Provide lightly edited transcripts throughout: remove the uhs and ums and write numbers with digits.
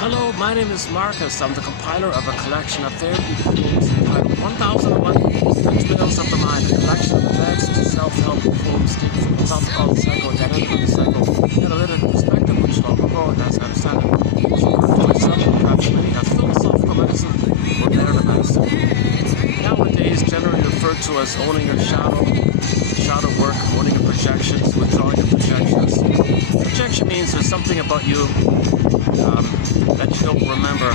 Hello, my name is Marcus. I'm the compiler of a collection of therapy poems entitled 1001 Windmills of the Mind, a collection of advanced self-help poems taken from philosophical, psychodynamic, psychoanalytic perspective, which long ago, as I understand it, was referred to as some, perhaps many, as philosophical medicine or narrative medicine. Nowadays, generally referred to as owning your shadow work, owning your projections, withdrawing your projections. Projection means there's something about you that you don't remember,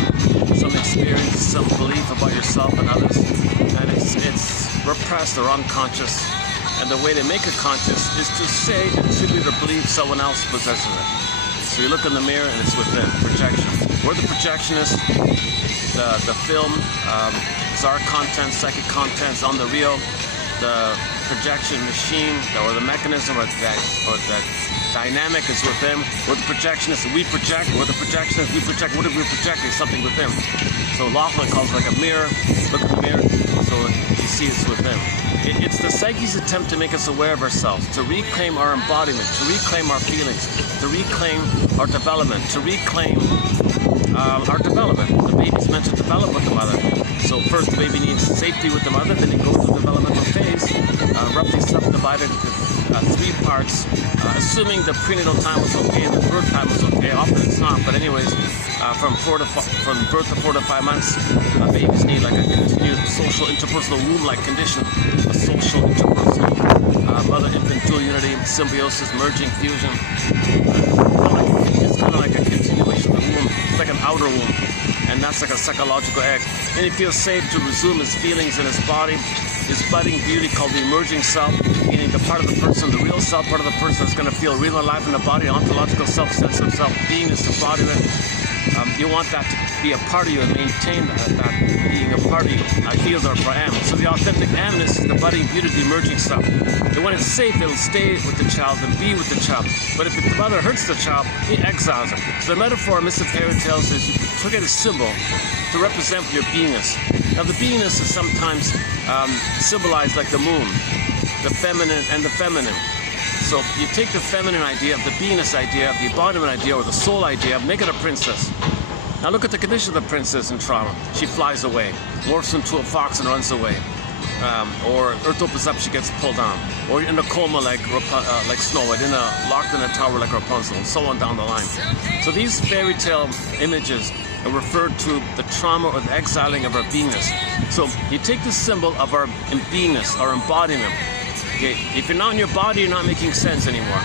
some experience, some belief about yourself and others, and it's repressed or unconscious. And the way they make it conscious is to say, attribute, or believe someone else possesses it. So you look in the mirror and it's within projection. We're the projectionist. The film is our content, psychic contents on the real. The projection machine or the mechanism or that dynamic is within. We're the projectionists, we project. We're the projectionists, we project. What are we projecting? Something within. So Laughlin calls it like a mirror. Look in the mirror, so you see it's within. It's the psyche's attempt to make us aware of ourselves, to reclaim our embodiment, to reclaim our feelings, to reclaim our development, to reclaim our development. The baby's meant to develop with the mother. So first the baby needs safety with the mother, then it goes through the developmental phase, roughly subdivided into 3 parts, assuming the prenatal time was okay and the birth time was okay. Often it's not, but anyways, from birth to 4 to 5 months, babies need like a continued social interpersonal womb-like condition, a social interpersonal mother-infant dual unity, symbiosis, merging, fusion. It's kind of like a continuation of the womb. It's like an outer womb, and that's like a psychological egg. And he feels safe to resume his feelings in his body, his budding beauty called the emerging self, meaning the part of the person, the real self, part of the person that's going to feel real alive in the body, ontological self, sense of self, beingness, embodiment. You want that to be a part of you and maintain that being a part of you. I feel therefore am. So the authentic amness is the budding beauty, the emerging self. And when it's safe, it'll stay with the child and be with the child. But if the mother hurts the child, he exiles her. So the metaphor Mr. Fairy Tales is you create a symbol to represent your beingness. Now the beingness is sometimes symbolized like the moon, the feminine and the feminine. So you take the feminine idea, the beingness idea, the embodiment idea, or the soul idea, make it a princess. Now look at the condition of the princess in trauma. She flies away, morphs into a fox and runs away. Or Earth opens up, she gets pulled down. Or in a coma like Snow White, locked in a tower like Rapunzel, and so on down the line. So these fairy tale images are referred to the trauma or the exiling of our beingness. So you take the symbol of our beingness, our embodiment. Okay, if you're not in your body, you're not making sense anymore.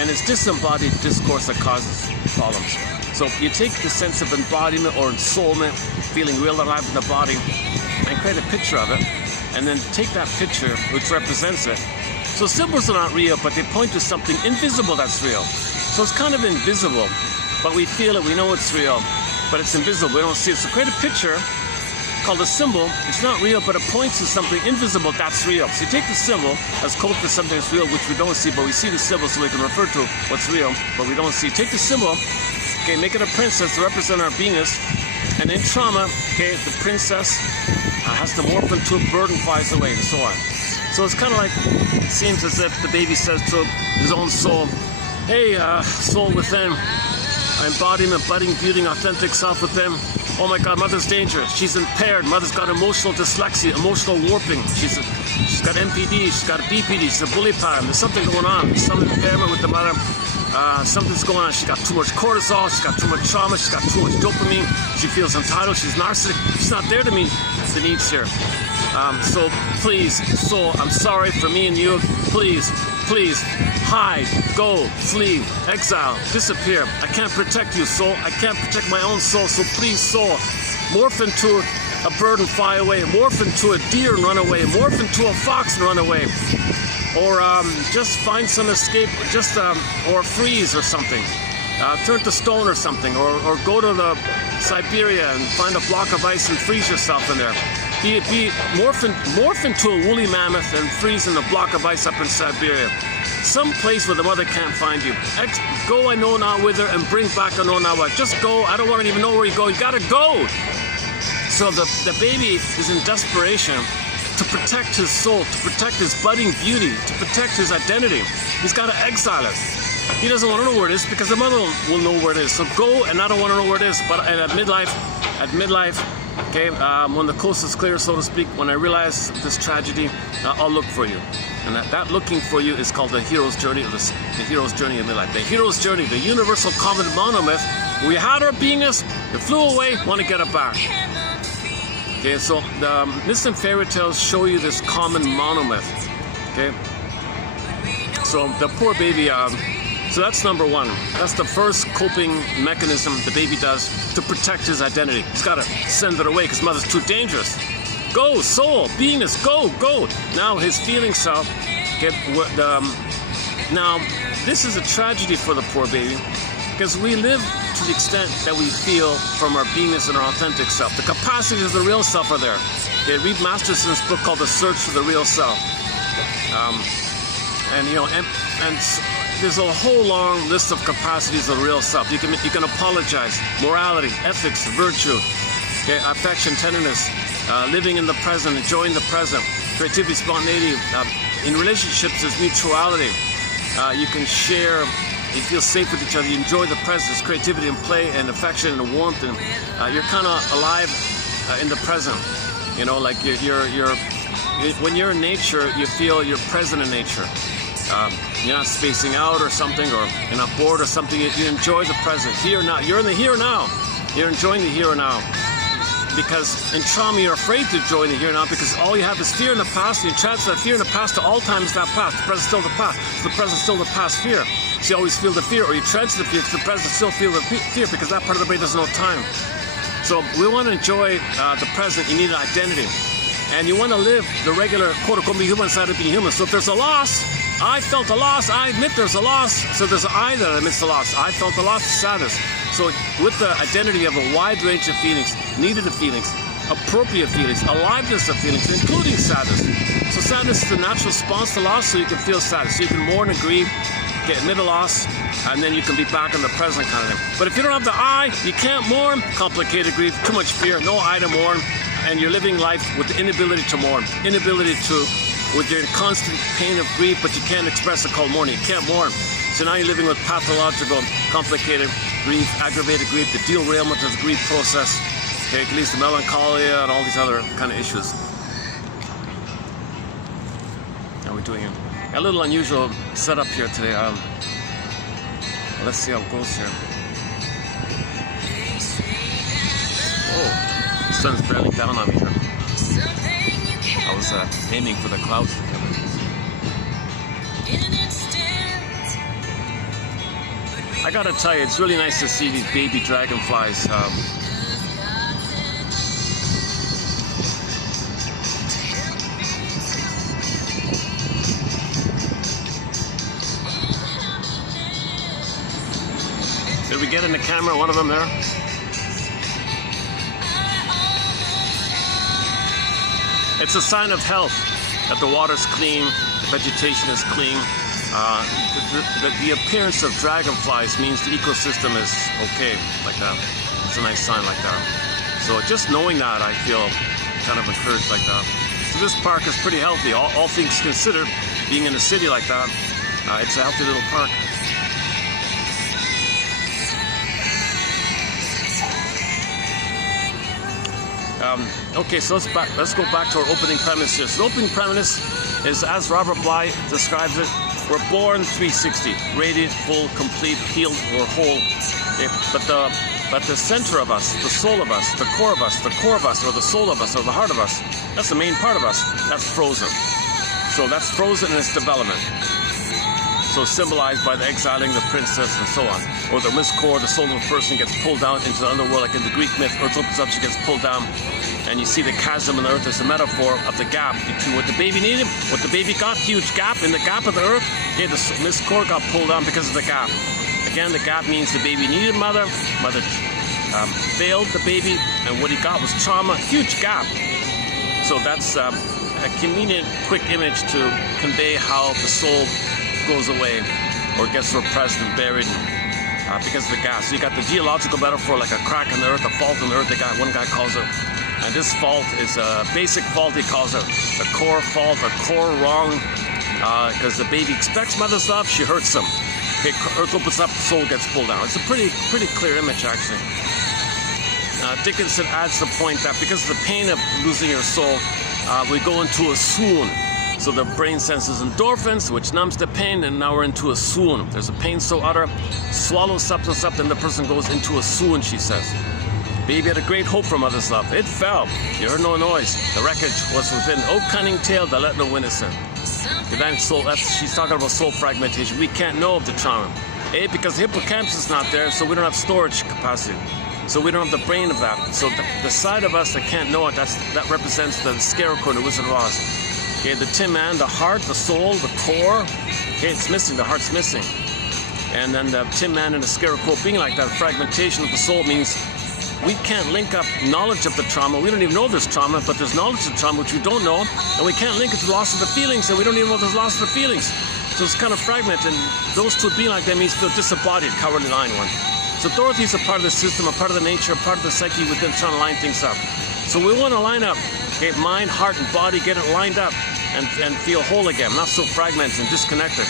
And it's disembodied discourse that causes problems. So you take the sense of embodiment or ensoulment, feeling real alive in the body, and create a picture of it, and then take that picture, which represents it. So symbols are not real, but they point to something invisible that's real. So it's kind of invisible, but we feel it, we know it's real, but it's invisible, we don't see it. So create a picture called a symbol. It's not real, but it points to something invisible that's real. So you take the symbol as code for something that's real, which we don't see, but we see the symbol so we can refer to what's real, but we don't see. Take the symbol, okay, make it a princess to represent our beingness, and in trauma, okay, the princess has to morph into a bird and flies away, and so on. So it's kind of like, it seems as if the baby says to his own soul, hey, soul within, embodiment, budding, beauty, authentic self within. Oh my God, mother's dangerous. She's impaired. Mother's got emotional dyslexia, emotional warping. She's got MPD, she's got a BPD, she's a bully pattern. There's something going on. There's some impairment with the mother. Something's going on. She's got too much cortisol, she's got too much trauma, she's got too much dopamine. She feels entitled, she's narcissistic. She's not there to meet the needs here. So please, soul, I'm sorry for me and you. Please, hide, go, flee, exile, disappear. I can't protect you, soul. I can't protect my own soul, so please, soul, morph into a bird and fly away, morph into a deer and run away, morph into a fox and run away. Or just find some escape, or freeze or something. Turn to stone or something, or go to the Siberia and find a block of ice and freeze yourself in there. Morph into a woolly mammoth and freeze in a block of ice up in Siberia. Some place where the mother can't find you. Go I know not whither and bring back I know not what. Just go, I don't want to even know where you go, you gotta go. So the baby is in desperation to protect his soul, to protect his budding beauty, to protect his identity. He's gotta exile it. He doesn't want to know where it is because the mother will know where it is. So go, and I don't want to know where it is. But at midlife, okay, when the coast is clear, so to speak, when I realize this tragedy, I'll look for you. And that looking for you is called the hero's journey, or the hero's journey of midlife. The hero's journey, the universal common monomyth. We had our beingness, it flew away, want to get it back. Okay, so the myths and fairy tales show you this common monomyth. Okay, so the poor baby, so that's number one. That's the first coping mechanism the baby does to protect his identity. He's got to send it away because mother's too dangerous. Go, soul, beingness, go, go. Now his feeling self, okay, now this is a tragedy for the poor baby because we live to the extent that we feel from our beingness and our authentic self. The capacities of the real self are there. Okay, read Masterson's book called The Search for the Real Self. And there's a whole long list of capacities of the real self. You can apologize, morality, ethics, virtue, okay, affection, tenderness, living in the present, enjoying the present, creativity, spontaneity. In relationships, there's mutuality. You can share, you feel safe with each other, you enjoy the presence, creativity and play and affection and warmth, and you're kind of alive in the present. You know, like when you're in nature, you feel you're present in nature. You're not spacing out or something, or you're not bored or something. You enjoy the present, here now. You're in the here now. You're enjoying the here now. Because in trauma, you're afraid to enjoy the here now because all you have is fear in the past. And you transfer that fear in the past to all times that past. The present still the past. The present still the past fear. So you always feel the fear, or you transfer the fear because the present still feel the fear because that part of the brain doesn't know time. So we want to enjoy the present. You need an identity. And you want to live the regular, quote-unquote, human side of being human. So if there's a loss, I felt a loss, I admit there's a loss. So there's an I that admits the loss. I felt the loss, sadness. So with the identity of a wide range of feelings, needed of feelings, appropriate feelings, aliveness of feelings, including sadness. So sadness is the natural response to loss, so you can feel sadness. So you can mourn and grieve, admit a loss, and then you can be back in the present kind of thing. But if you don't have the I, you can't mourn. Complicated grief, too much fear, no I to mourn. And you're living life with the inability to mourn, with your constant pain of grief, but you can't express it called mourning. You can't mourn. So now you're living with pathological, complicated grief, aggravated grief, the derailment of the grief process. Okay, it leads to melancholia and all these other kind of issues. How are we doing here? A little unusual setup here today. Let's see how it goes here. Oh. The sun's barely down on me here. I was aiming for the clouds. I gotta tell you, it's really nice to see these baby dragonflies. Did we get in the camera, one of them there? It's a sign of health that the water's clean, the vegetation is clean. The appearance of dragonflies means the ecosystem is okay, like that. It's a nice sign like that. So just knowing that, I feel kind of encouraged like that. So this park is pretty healthy, all things considered. Being in a city like that, it's a healthy little park. Okay, so let's go back to our opening premise here. So the opening premise is, as Robert Bly describes it, we're born 360, radiant, full, complete, healed, or whole. Okay? But the center of us, the soul of us, the core of us, or the soul of us, or the heart of us, that's the main part of us. That's frozen. So that's frozen in its development. So symbolized by the exiling, the princess, and so on. Or the core, the soul of a person gets pulled down into the underworld, like in the Greek myth, Earth opens up, she gets pulled down. And you see the chasm in the earth as a metaphor of the gap between what the baby needed, what the baby got, huge gap in the gap of the earth. Okay, this core got pulled down because of the gap. Again, the gap means the baby needed mother failed the baby, and what he got was trauma, huge gap. So that's a convenient, quick image to convey how the soul goes away or gets repressed and buried because of the gap. So you got the geological metaphor, like a crack in the earth, a fault in the earth. One guy calls it. And this fault is a basic fault, he calls it. A core fault, a core wrong, because the baby expects mother's love, she hurts him. Okay, earth opens up, soul gets pulled down. It's a pretty clear image, actually. Dickinson adds the point that because of the pain of losing your soul, we go into a swoon. So the brain senses endorphins, which numbs the pain, and now we're into a swoon. There's a pain so utter, swallows substance up, then the person goes into a swoon, she says. Baby had a great hope for mother's love. It fell. You heard no noise. The wreckage was within. Oh, cunning tale that let no witness in. She's talking about soul fragmentation. We can't know of the trauma. Because the hippocampus is not there, so we don't have storage capacity. So we don't have the brain of that. So the side of us that can't know it, that represents the scarecrow in the Wizard of Oz. Okay, the Tin Man, the heart, the soul, the core. Okay, it's missing. The heart's missing. And then the Tin Man and the scarecrow being like that, fragmentation of the soul means we can't link up knowledge of the trauma. We don't even know there's trauma, but there's knowledge of trauma which we don't know, and we can't link it to the loss of the feelings, and we don't even know there's loss of the feelings. So it's kind of fragmented, and those two being like that means feel disembodied, cowardly lying one. So Dorothy's a part of the system, a part of the nature, a part of the psyche within trying to line things up. So we want to line up, okay, mind, heart, and body, get it lined up, and feel whole again, not so fragmented and disconnected.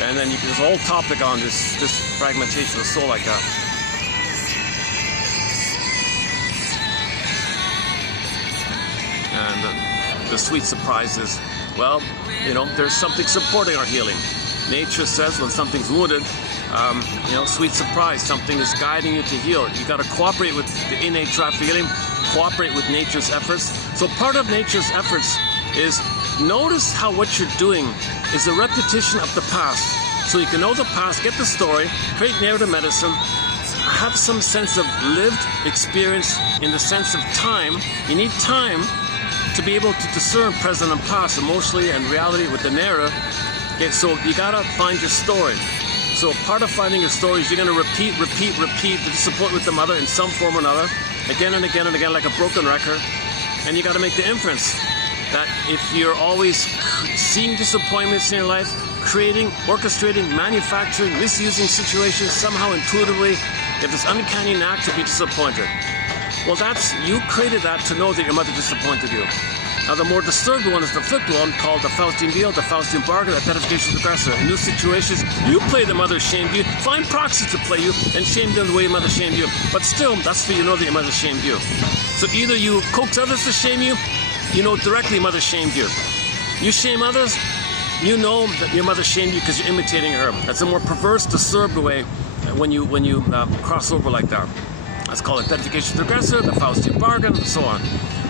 And then there's a whole topic on this fragmentation of the soul like that. And the sweet surprise is, well, you know, there's something supporting our healing. Nature says when something's wounded, you know, sweet surprise, something is guiding you to heal. You got to cooperate with the innate drive for healing, cooperate with nature's efforts. So part of nature's efforts is notice how what you're doing is a repetition of the past. So you can know the past, get the story, create narrative medicine, have some sense of lived experience in the sense of time. You need time to be able to discern present and past emotionally and reality with the narrative. Okay, so you gotta find your story. So part of finding your story is you're gonna repeat the disappointment with the mother in some form or another, again and again and again, like a broken record. And you gotta make the inference that if you're always seeing disappointments in your life, creating, orchestrating, manufacturing, misusing situations somehow intuitively, you have this uncanny knack to be disappointed. Well, you created that to know that your mother disappointed you. Now, the more disturbed one is the flipped one, called the Faustian deal, the Faustian bargain, identification with the aggressor. In new situations, you play the mother shamed you, find proxies to play you, and shame them the way your mother shamed you. But still, that's for you know that your mother shamed you. So either you coax others to shame you, you know directly your mother shamed you. You shame others, you know that your mother shamed you because you're imitating her. That's a more perverse, disturbed way when you cross over like that. That's called identification with the aggressor, the Faustian bargain, and so on.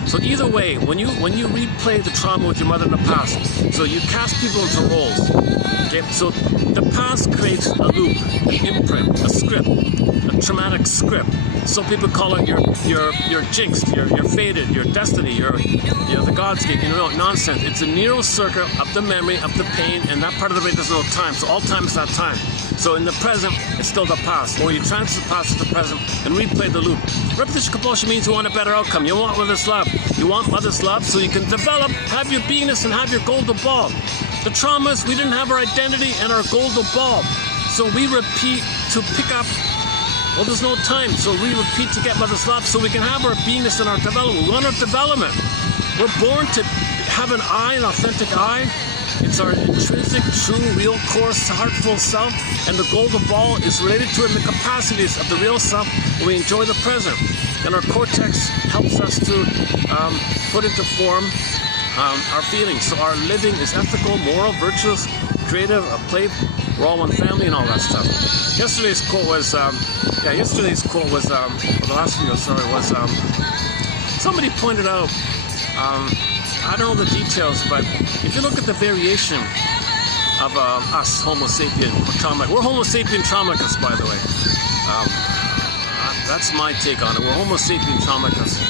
So either way, when you replay the trauma with your mother in the past, so you cast people into roles. Okay, so the past creates a loop, an imprint, a script, a traumatic script. Some people call it your jinxed, your fated, your destiny, your the God's gift. You know, nonsense. It's a neural circuit of the memory of the pain, and that part of the brain doesn't know time. So all time is that time. So in the present, it's still the past. Or you transfer the past to the present and replay the loop. Repetition compulsion means you want a better outcome. You want mother's love. You want mother's love so you can develop, have your beingness, and have your golden ball. The traumas, we didn't have our identity and our golden ball. So we repeat to pick up. Well, there's no time. So we repeat to get mother's love so we can have our beingness and our development. We want our development. We're born to have an I, an authentic I. It's our intrinsic, true, real, coarse, heartful self, and the golden ball is related to it in the capacities of the real self, and we enjoy the present. And our cortex helps us to put into form our feelings. So our living is ethical, moral, virtuous, creative, a play. We're all one family and all that stuff. Yesterday's quote was, or the last video, sorry, was somebody pointed out. I don't know the details, but if you look at the variation of us, Homo sapien, we're Homo sapien traumicus, by the way. That's my take on it. We're Homo sapien traumicus.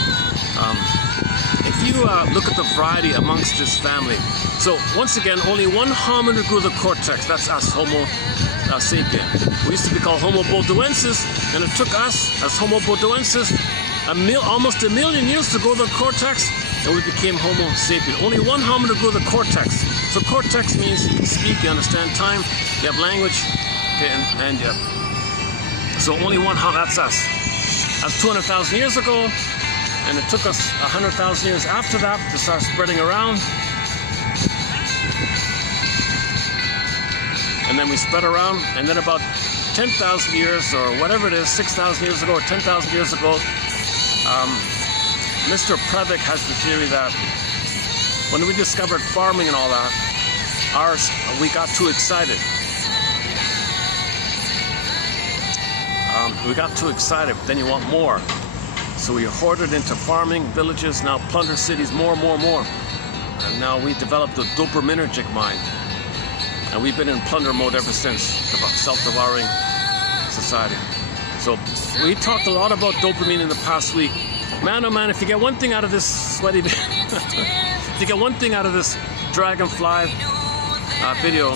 If you look at the variety amongst this family, so once again, only one hominid grew the cortex. That's us, Homo sapien. We used to be called Homo bodoensis, and it took us as Homo bodoensis almost a million years to grow the cortex. And we became Homo sapien. Only one hominid grew the cortex. So cortex means you can speak, you understand time, you have language, okay, and so only one that's us. That's 200,000 years ago, and it took us 100,000 years after that to start spreading around. and then we spread around, and then about 10,000 years or whatever it is, 6,000 years ago or 10,000 years ago, Mr. Previk has the theory that when we discovered farming and all that, we got too excited. We got too excited, then you want more. So we hoarded into farming, villages, now plunder cities, more. And now we developed a dopaminergic mind. And we've been in plunder mode ever since, self-devouring society. So we talked a lot about dopamine in the past week. Man, oh man, if you get one thing out of this sweaty if you get one thing out of this dragonfly video,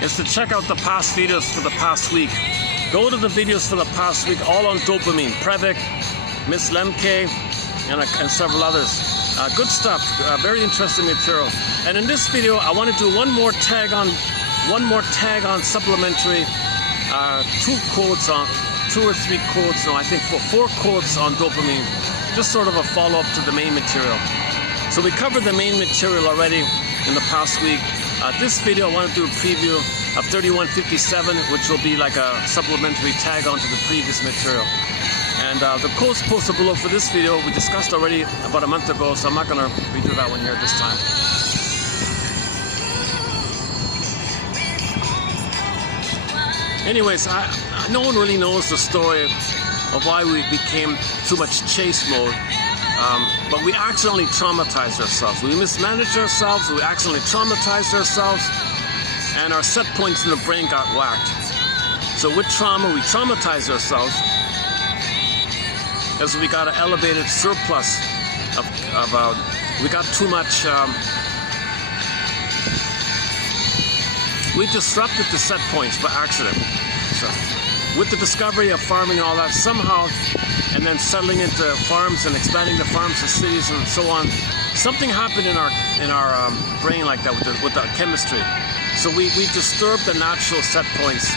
is to check out the past videos for the past week. Go to the videos for the past week, all on dopamine. Previk, Miss Lemke, and several others. Good stuff, very interesting material. And in this video, I want to do one more tag on supplementary, two or three quotes, no, I think 4 quotes on dopamine, just sort of a follow-up to the main material. So we covered the main material already in the past week. This video, I want to do a preview of 3157, which will be like a supplementary tag onto the previous material. And the quotes posted below for this video, we discussed already about a month ago, so I'm not going to redo that one here this time. Anyways, no one really knows the story of why we became too much chase mode. But we accidentally traumatized ourselves. We mismanaged ourselves, we accidentally traumatized ourselves, and our set points in the brain got whacked. So with trauma, we traumatized ourselves as we got an elevated surplus we got too much, we disrupted the set points by accident. So with the discovery of farming and all that, somehow, and then settling into farms and expanding the farms to cities and so on, something happened in our brain like that with the chemistry. So we disturbed the natural set points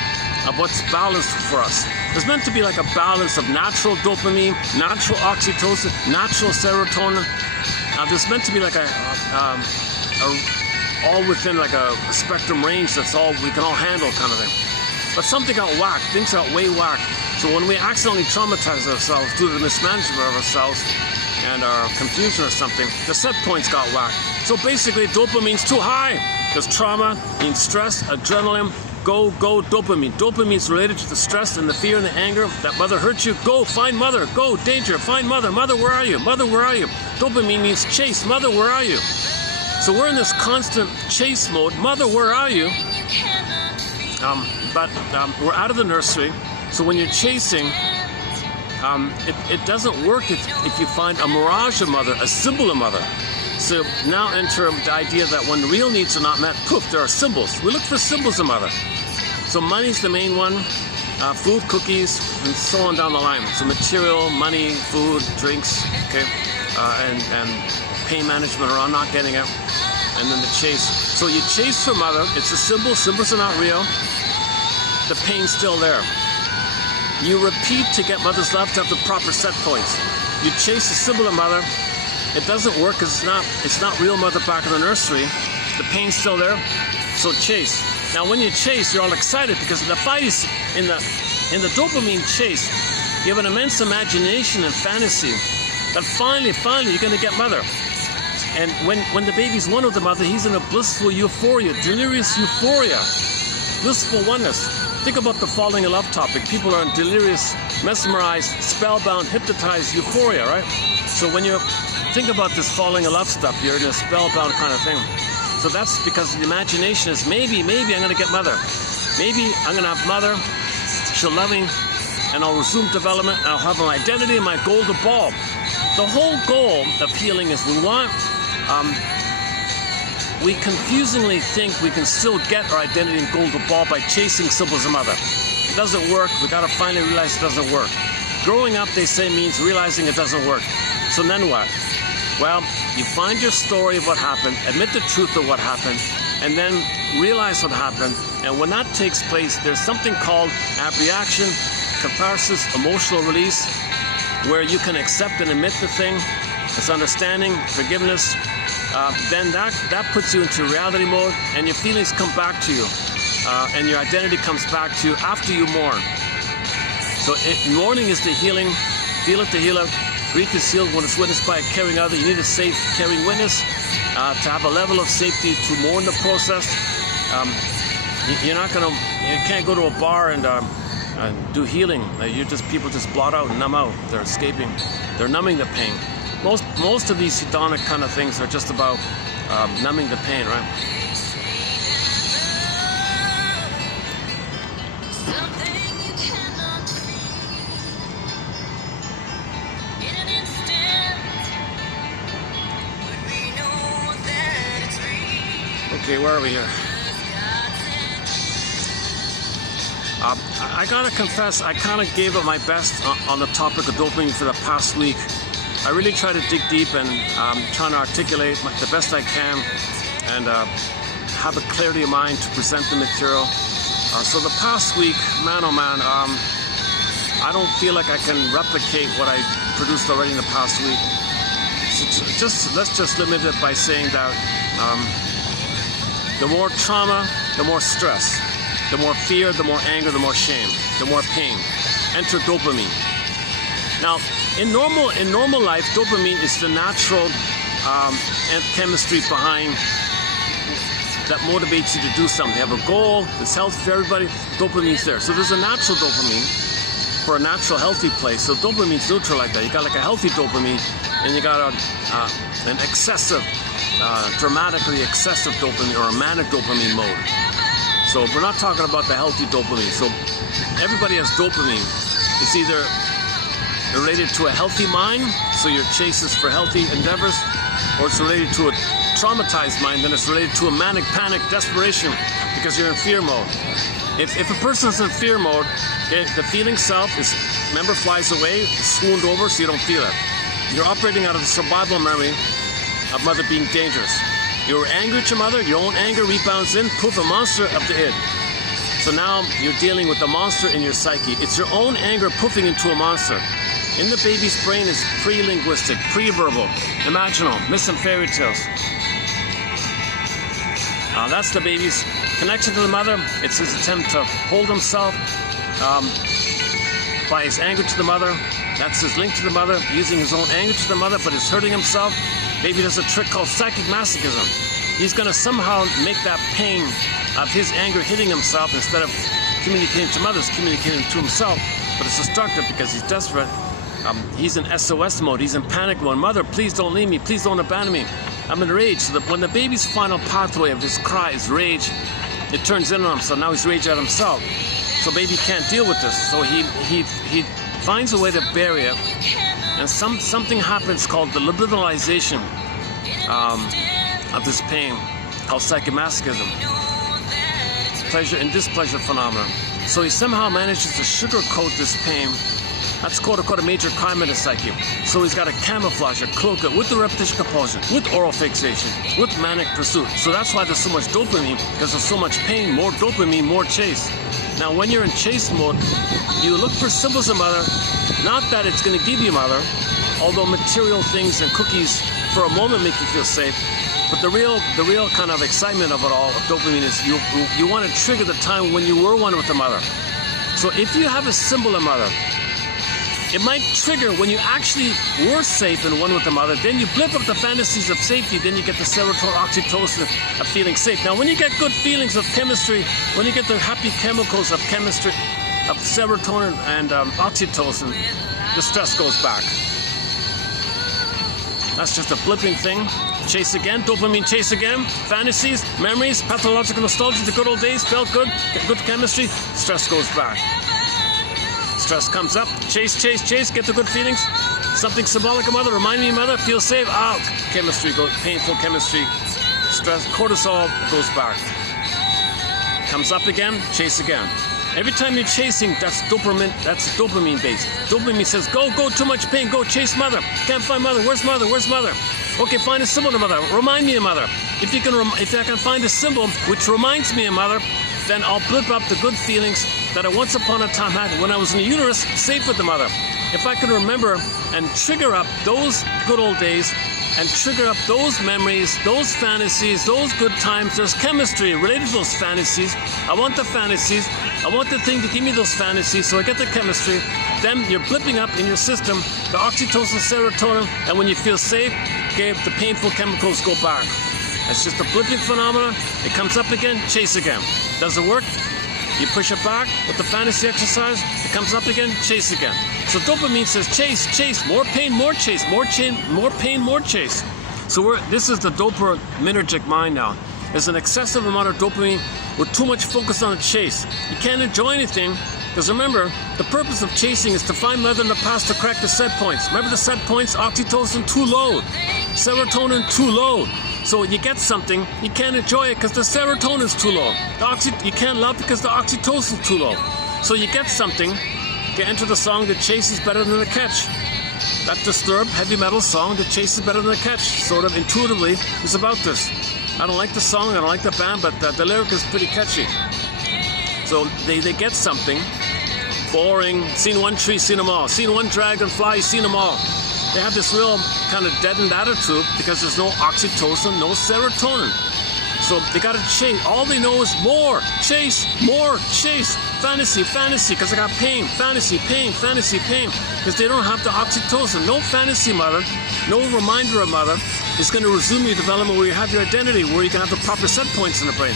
of what's balanced for us. There's meant to be like a balance of natural dopamine, natural oxytocin, natural serotonin. There's meant to be like all within like a spectrum range that's all we can all handle kind of thing. But something got whacked, things got way whacked. So when we accidentally traumatize ourselves due to the mismanagement of ourselves and our confusion or something, the set points got whacked. So basically dopamine's too high because trauma means stress, adrenaline, go, dopamine. Dopamine's related to the stress and the fear and the anger. That mother hurt you, go, find mother, go, danger, find mother, mother, where are you, mother, where are you? Dopamine means chase, mother, where are you? So we're in this constant chase mode, mother, where are you? But we're out of the nursery, so when you're chasing, it doesn't work if you find a mirage of mother, a symbol of mother. So now enter the idea that when the real needs are not met, poof, there are symbols. We look for symbols of mother. So money's the main one, food, cookies, and so on down the line. So material, money, food, drinks, okay, and pain management around not getting it, and then the chase. So you chase for mother, it's a symbol, symbols are not real, the pain's still there. You repeat to get mother's love to have the proper set points. You chase the symbol of mother, it doesn't work because it's not real mother back in the nursery, the pain's still there, so chase. Now when you chase, you're all excited because the fight is in the dopamine chase, you have an immense imagination and fantasy that finally you're going to get mother. And when the baby's one with the mother, he's in a blissful euphoria, delirious euphoria, blissful oneness. Think about the falling in love topic. People are in delirious, mesmerized, spellbound, hypnotized euphoria, right? So when you think about this falling in love stuff, you're in a spellbound kind of thing. So that's because the imagination is maybe I'm going to get mother. Maybe I'm going to have mother, she'll love me, and I'll resume development, and I'll have my identity and my golden ball. The whole goal of healing is we confusingly think we can still get our identity and golden ball by chasing symbols of mother. It doesn't work. We got to finally realize it doesn't work. Growing up, they say, means realizing it doesn't work. So then what? Well, you find your story of what happened, admit the truth of what happened, and then realize what happened. And when that takes place, there's something called abreaction, catharsis, emotional release. where you can accept and admit the thing, it's understanding, forgiveness, then that puts you into reality mode, and your feelings come back to you, and your identity comes back to you after you mourn. So mourning is the healing. Feel it to heal it. Grief is sealed when it's witnessed by a caring other. You need a safe, caring witness to have a level of safety to mourn the process. You can't go to a bar and do healing. People just blot out and numb out. They're escaping. They're numbing the pain. Most of these hedonic kind of things are just about numbing the pain, right? Okay, where are we here? I gotta confess, I kind of gave it my best on the topic of dopamine for the past week. I really try to dig deep and trying to articulate the best I can and have a clarity of mind to present the material. So the past week, man oh man, I don't feel like I can replicate what I produced already in the past week. So let's just limit it by saying that the more trauma, the more stress. The more fear, the more anger, the more shame, the more pain. Enter dopamine. Now, in normal life, dopamine is the natural chemistry behind that motivates you to do something. You have a goal, it's healthy for everybody, dopamine's there. So there's a natural dopamine for a natural, healthy place. So dopamine's neutral like that. You got like a healthy dopamine, and you got an excessive, dramatically excessive dopamine or a manic dopamine mode. So we're not talking about the healthy dopamine. So everybody has dopamine. It's either related to a healthy mind, so your chase is for healthy endeavors, or it's related to a traumatized mind, then it's related to a manic, panic, desperation, because you're in fear mode. If a person's in fear mode, the feeling self is, remember, flies away, swooned over, so you don't feel it. You're operating out of the survival memory of mother being dangerous. You were angry at your mother, your own anger rebounds in, poof, a monster of the id. So now you're dealing with the monster in your psyche. It's your own anger poofing into a monster. In the baby's brain is pre-linguistic, pre-verbal, imaginal, myths and fairy tales. That's the baby's connection to the mother. It's his attempt to hold himself by his anger to the mother. That's his link to the mother, using his own anger to the mother, but is hurting himself. Baby does a trick called psychic masochism. He's going to somehow make that pain of his anger hitting himself, instead of communicating to others, communicating to himself. But it's destructive because he's desperate. He's in SOS mode. He's in panic mode. Mother, please don't leave me. Please don't abandon me. I'm in rage. So that when the baby's final pathway of his cry is rage, it turns in on him. So now he's rage at himself. So baby can't deal with this. So he finds a way to bury it. And something happens called the liberalization of this pain, called psychomasochism, pleasure and displeasure phenomenon. So he somehow manages to sugarcoat this pain. That's quote-unquote a major crime in the psyche. So he's got to camouflage it, cloak it with the repetition compulsion, with oral fixation, with manic pursuit. So that's why there's so much dopamine, because there's so much pain, more dopamine, more chase. Now when you're in chase mode, you look for symbols of mother, not that it's going to give you mother, although material things and cookies for a moment make you feel safe. But the real kind of excitement of it all, of dopamine, is you want to trigger the time when you were one with the mother. So if you have a symbol of mother, it might trigger when you actually were safe and one with the mother. Then you blip up the fantasies of safety. Then you get the serotonin, oxytocin of feeling safe. Now, when you get good feelings of chemistry, when you get the happy chemicals of chemistry, of serotonin and oxytocin, the stress goes back. That's just a blipping thing. Chase again, dopamine chase again, fantasies, memories, pathological nostalgia, the good old days, felt good, good chemistry, stress goes back. Stress comes up, chase, chase, chase, get the good feelings. Something symbolic of mother, remind me of mother, feel safe, out. Chemistry goes, painful chemistry, stress, cortisol goes back. Comes up again, chase again. Every time you're chasing, that's dopamine based. Dopamine says, go, too much pain, go chase mother. Can't find mother, where's mother, where's mother? Okay, find a symbol of mother, remind me of mother. If I can find a symbol which reminds me of mother, then I'll blip up the good feelings that I once upon a time had when I was in the uterus, safe with the mother. if I can remember and trigger up those good old days and trigger up those memories, those fantasies, those good times, there's chemistry related to those fantasies. I want the fantasies. I want the thing to give me those fantasies, so I get the chemistry. Then you're blipping up in your system the oxytocin, serotonin, and when you feel safe, okay, the painful chemicals go back. It's just a blipping phenomenon. It comes up again, chase again. Does it work? You push it back with the fantasy exercise, it comes up again, chase again. So dopamine says chase, chase, more pain, more chase, more pain, more chase. So this is the dopaminergic mind now. There's an excessive amount of dopamine. We're too much focused on the chase. You can't enjoy anything, because remember, the purpose of chasing is to find leather in the past to crack the set points. Remember the set points? Oxytocin, too low. Serotonin, too low. So when you get something, you can't enjoy it because the serotonin is too low. You can't love because the oxytocin is too low. So you get something, you enter the song, the chase is better than the catch. That Disturbed heavy metal song, the chase is better than the catch, sort of intuitively is about this. I don't like the song, I don't like the band, but the lyric is pretty catchy. So they get something, boring, seen one tree, seen them all. Seen one dragonfly, seen them all. They have this real kind of deadened attitude because there's no oxytocin, no serotonin. So they got to chase. All they know is more chase, fantasy, because they got pain, fantasy, pain, because they don't have the oxytocin. No fantasy mother, no reminder of mother is going to resume your development where you have your identity, where you can have the proper set points in the brain.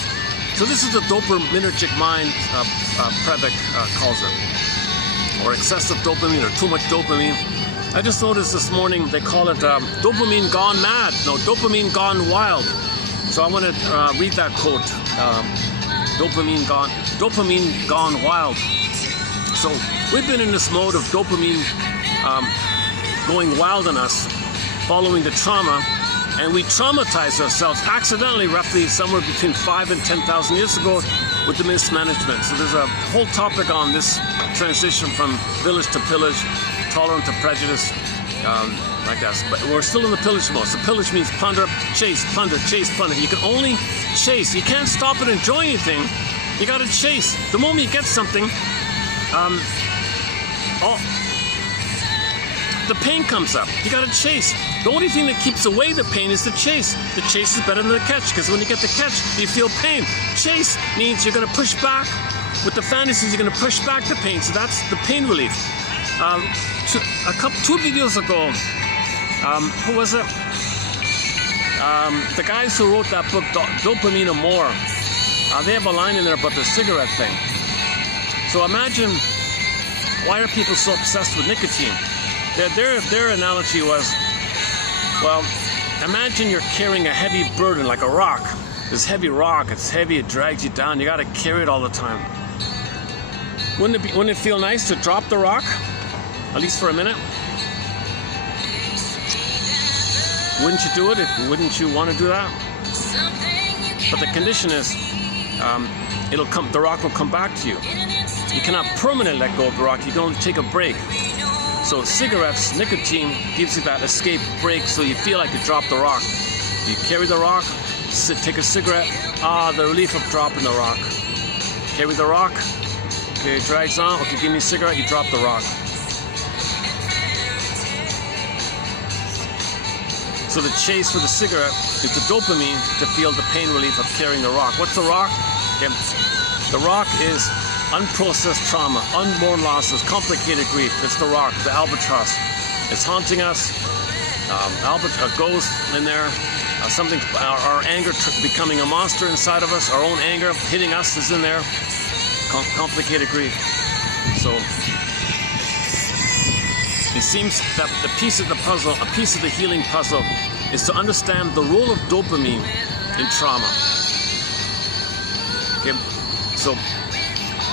So this is the dopaminergic mind, Previk calls it, or excessive dopamine, or too much dopamine. I just noticed this morning they call it dopamine gone mad. No, dopamine gone wild. So I want to read that quote. Dopamine gone wild. So we've been in this mode of dopamine going wild in us, following the trauma, and we traumatize ourselves accidentally, roughly somewhere between 5,000 and 10,000 years ago, with the mismanagement. So there's a whole topic on this transition from village to pillage, tolerant to prejudice, like that. But we're still in the pillage mode. So pillage means plunder, chase, plunder, chase, plunder. You can only chase. You can't stop and enjoy anything. You got to chase. The moment you get something, the pain comes up. You got to chase. The only thing that keeps away the pain is the chase. The chase is better than the catch, because when you get the catch, you feel pain. Chase means you're going to push back. With the fantasies, you're going to push back the pain. So that's the pain relief. Two videos ago, who was it? The guys who wrote that book, Dopamine or More, they have a line in there about the cigarette thing. So imagine, why are people so obsessed with nicotine? Their analogy was, well, imagine you're carrying a heavy burden like a rock. This heavy rock, it's heavy, it drags you down, you gotta carry it all the time. Wouldn't it feel nice to drop the rock? At least for a minute? Wouldn't you do it? Wouldn't you want to do that? But the condition is, the rock will come back to you. You cannot permanently let go of the rock. You can only take a break. So cigarettes, nicotine gives you that escape break, so you feel like you dropped the rock. You carry the rock, take a cigarette. The relief of dropping the rock. Carry the rock. Okay, it drags on. Okay, give me a cigarette. You drop the rock. So the chase for the cigarette is the dopamine to feel the pain relief of carrying the rock. What's the rock? Okay. The rock is unprocessed trauma, unborn losses, complicated grief. It's the rock, the albatross. It's haunting us. A ghost in there. Our anger becoming a monster inside of us. Our own anger hitting us is in there. Complicated grief. So it seems that the piece of the puzzle, a piece of the healing puzzle, is to understand the role of dopamine in trauma. Okay, so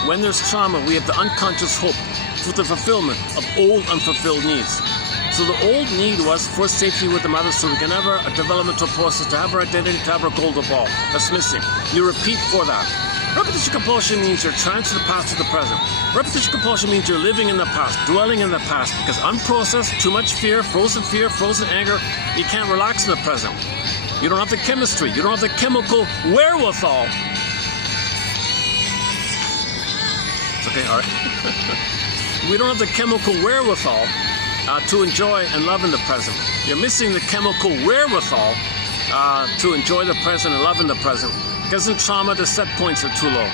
when there's trauma, we have the unconscious hope for the fulfillment of old unfulfilled needs. So the old need was for safety with the mother, so we can have a developmental process, to have our identity, to have our golden ball. That's missing. You repeat for that. Repetition compulsion means you're transferring the past to the present. Repetition compulsion means you're living in the past, dwelling in the past, because unprocessed, too much fear, frozen anger, you can't relax in the present. You don't have the chemistry, you don't have the chemical wherewithal. It's okay, all right. we don't have the chemical wherewithal to enjoy and love in the present. You're missing the chemical wherewithal to enjoy the present and love in the present. Because in trauma, the set points are too low.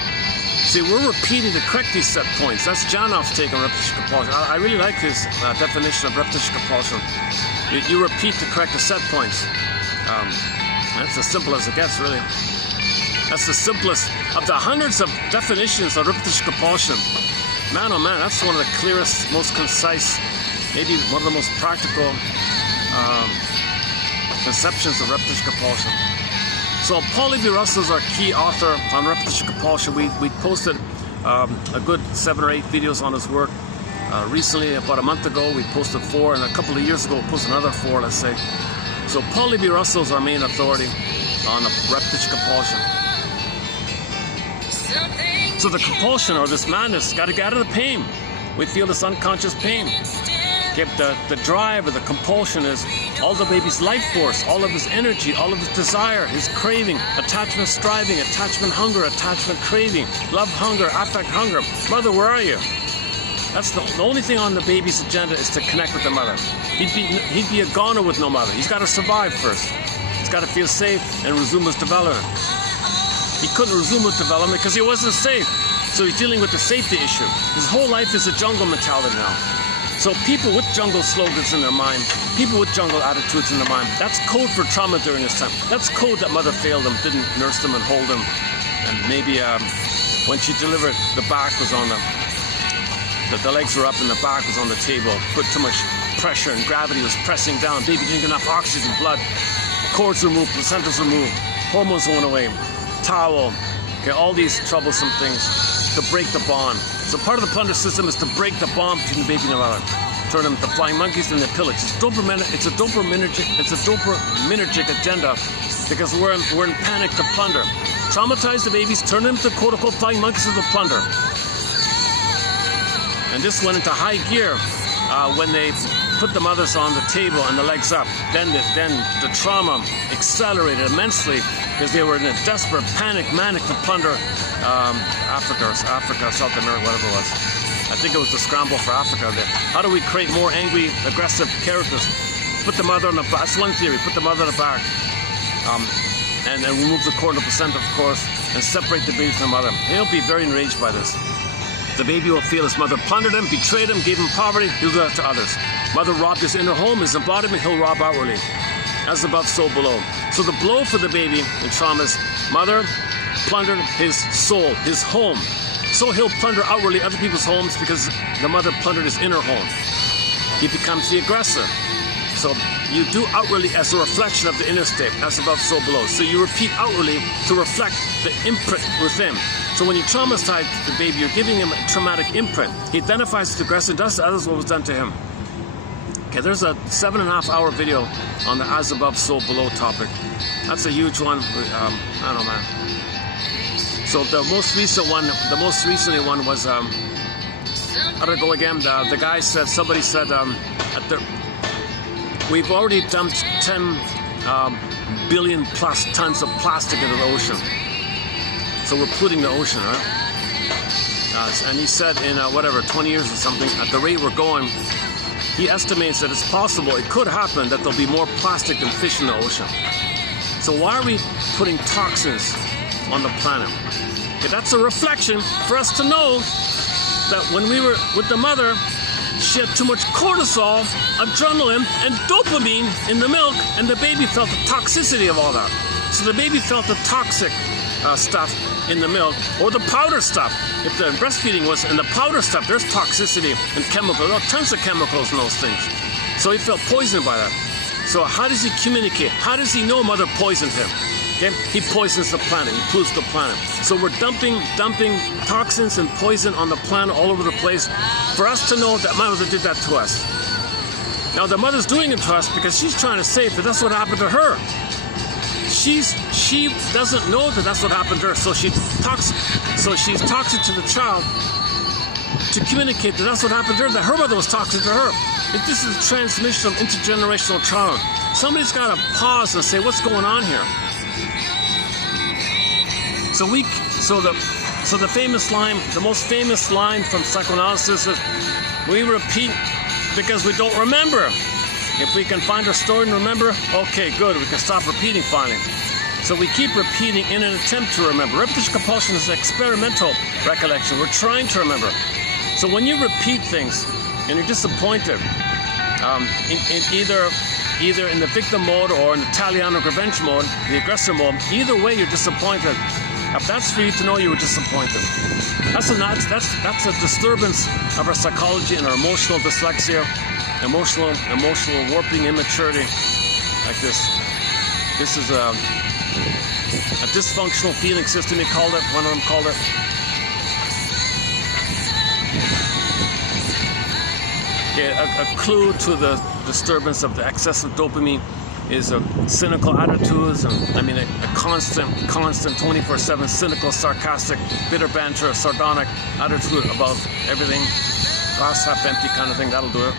See, we're repeating to correct these set points. That's Janoff's take on repetition compulsion. I really like his definition of repetition compulsion. You repeat to correct the set points. That's as simple as it gets, really. That's the simplest of the hundreds of definitions of repetition compulsion. Man, oh man, that's one of the clearest, most concise, maybe one of the most practical conceptions of repetition compulsion. So Paul B. Russell is our key author on repetition compulsion. We posted a good 7 or 8 videos on his work. Recently, about a month ago, we posted 4, and a couple of years ago, we posted another 4, let's say. So Paul B. Russell is our main authority on repetition compulsion. So the compulsion, or this madness, got to get out of the pain. We feel this unconscious pain. Okay, the drive or the compulsion is all the baby's life force, all of his energy, all of his desire, his craving, attachment striving, attachment hunger, attachment craving, love hunger, affect hunger. Mother, where are you? That's the only thing on the baby's agenda is to connect with the mother. He'd be a goner with no mother. He's got to survive first. He's got to feel safe and resume his development. He couldn't resume his development because he wasn't safe. So he's dealing with the safety issue. His whole life is a jungle mentality now. So people with jungle slogans in their mind, people with jungle attitudes in their mind, that's code for trauma during this time. That's code that mother failed him, didn't nurse them and hold them. And maybe when she delivered, the back was on them. The legs were up and the back was on the table. Put too much pressure and gravity was pressing down. Baby didn't get enough oxygen, blood. Cords removed, placentas removed, hormones went away, towel. Okay, all these troublesome things to break the bond. So part of the plunder system is to break the bond between the baby and the mother. Turn them to flying monkeys and the pillage. It's a dopaminergic agenda because we're in panic to plunder. Traumatize the babies, turn them to quote-unquote flying monkeys of the plunder. And this went into high gear when they put the mothers on the table and the legs up. Then the trauma accelerated immensely because they were in a desperate panic, manic to plunder Africa, South America, whatever it was. I think it was the scramble for Africa there. How do we create more angry, aggressive characters? Put the mother on the back. That's one theory. Put the mother on the back. And then remove the cord and the placenta, of course, and separate the baby from the mother. He'll be very enraged by this. The baby will feel his mother plundered him, betrayed him, gave him poverty. He'll do that to others. Mother robbed his inner home, his embodiment. He'll rob outwardly. As above, so below. So the blow for the baby in trauma is mother plundered his soul, his home. So he'll plunder outwardly other people's homes because the mother plundered his inner home. He becomes the aggressor. So you do outwardly as a reflection of the inner state, as above, so below. So you repeat outwardly to reflect the imprint within. So when you traumatize the baby, you're giving him a traumatic imprint. He identifies with the aggressor, does to others what was done to him. Okay, there's a 7.5-hour video on the as above, so below topic. That's a huge one. I don't know, man. So the most recent one was, how did it go again? The guy said, somebody said, we've already dumped 10 billion plus tons of plastic into the ocean. So we're polluting the ocean, right? And he said in 20 years or something, at the rate we're going, he estimates that it's possible, it could happen, that there'll be more plastic than fish in the ocean. So why are we putting toxins on the planet? Okay, that's a reflection for us to know that when we were with the mother, she had too much cortisol, adrenaline, and dopamine in the milk, and the baby felt the toxicity of all that. So the baby felt the toxic stuff in the milk, or the powder stuff. If the breastfeeding was in the powder stuff, there's toxicity and chemicals, tons of chemicals in those things. So he felt poisoned by that. So how does he communicate? How does he know mother poisoned him? Okay, he poisons the planet, he pollutes the planet. So we're dumping toxins and poison on the planet all over the place for us to know that mother did that to us. Now the mother's doing it to us because she's trying to save, but that's what happened to her. She doesn't know that that's what happened to her, so she's toxic to the child to communicate that that's what happened to her, that her mother was toxic to her. If this is a transmission of intergenerational trauma, somebody's got to pause and say, what's going on here? So So the famous line, the most famous line from psychoanalysis is, we repeat because we don't remember. If we can find our story and remember, okay, good, we can stop repeating finally. So we keep repeating in an attempt to remember. Repetition compulsion is experimental recollection. We're trying to remember. So when you repeat things and you're disappointed, in either in the victim mode or in the Italiano revenge mode, the aggressor mode, either way you're disappointed. If that's for you to know you were disappointed. That's a disturbance of our psychology and our emotional dyslexia, emotional warping, immaturity, like this. This is a dysfunctional feeling system, he called it, one of them called it. Yeah, a clue to the disturbance of the excessive dopamine is cynical attitudes, and a constant 24/7 cynical, sarcastic, bitter banter, sardonic attitude about everything, glass half empty kind of thing. That'll do it,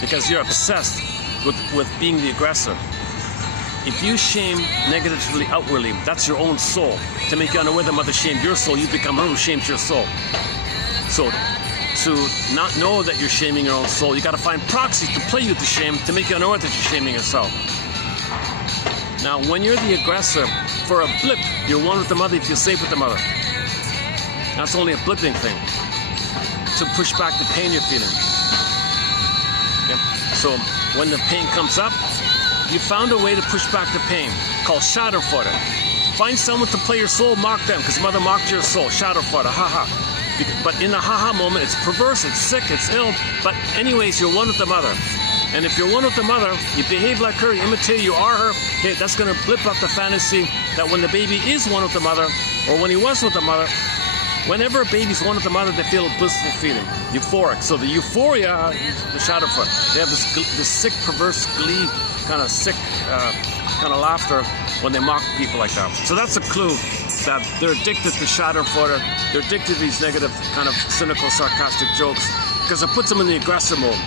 because you're obsessed with being the aggressor. If you shame negatively outwardly, that's your own soul. To make you unaware that mother shamed your soul, you become her who shames your soul. So to not know that you're shaming your own soul, you got to find proxies to play you to shame, to make you unaware that you're shaming yourself. Now, when you're the aggressor, for a blip, you're one with the mother, you feel safe with the mother. That's only a blipping thing, to push back the pain you're feeling. Okay? So when the pain comes up, you found a way to push back the pain, called Schadenfreude. Find someone to play your soul, mock them, because mother mocked your soul, Schadenfreude, haha. But in the haha moment, it's perverse, it's sick, it's ill, but anyways, you're one with the mother. And if you're one with the mother, you behave like her, you imitate her, you are her, okay, that's going to blip up the fantasy that when the baby is one with the mother, or when he was with the mother, whenever a baby's one with the mother, they feel a blissful feeling, euphoric. So the euphoria, the Schadenfreude, they have this sick, perverse glee, kind of sick, kind of laughter when they mock people like that. So that's a clue that they're addicted to Schadenfreude. They're addicted to these negative, kind of cynical, sarcastic jokes, because it puts them in the aggressive mode.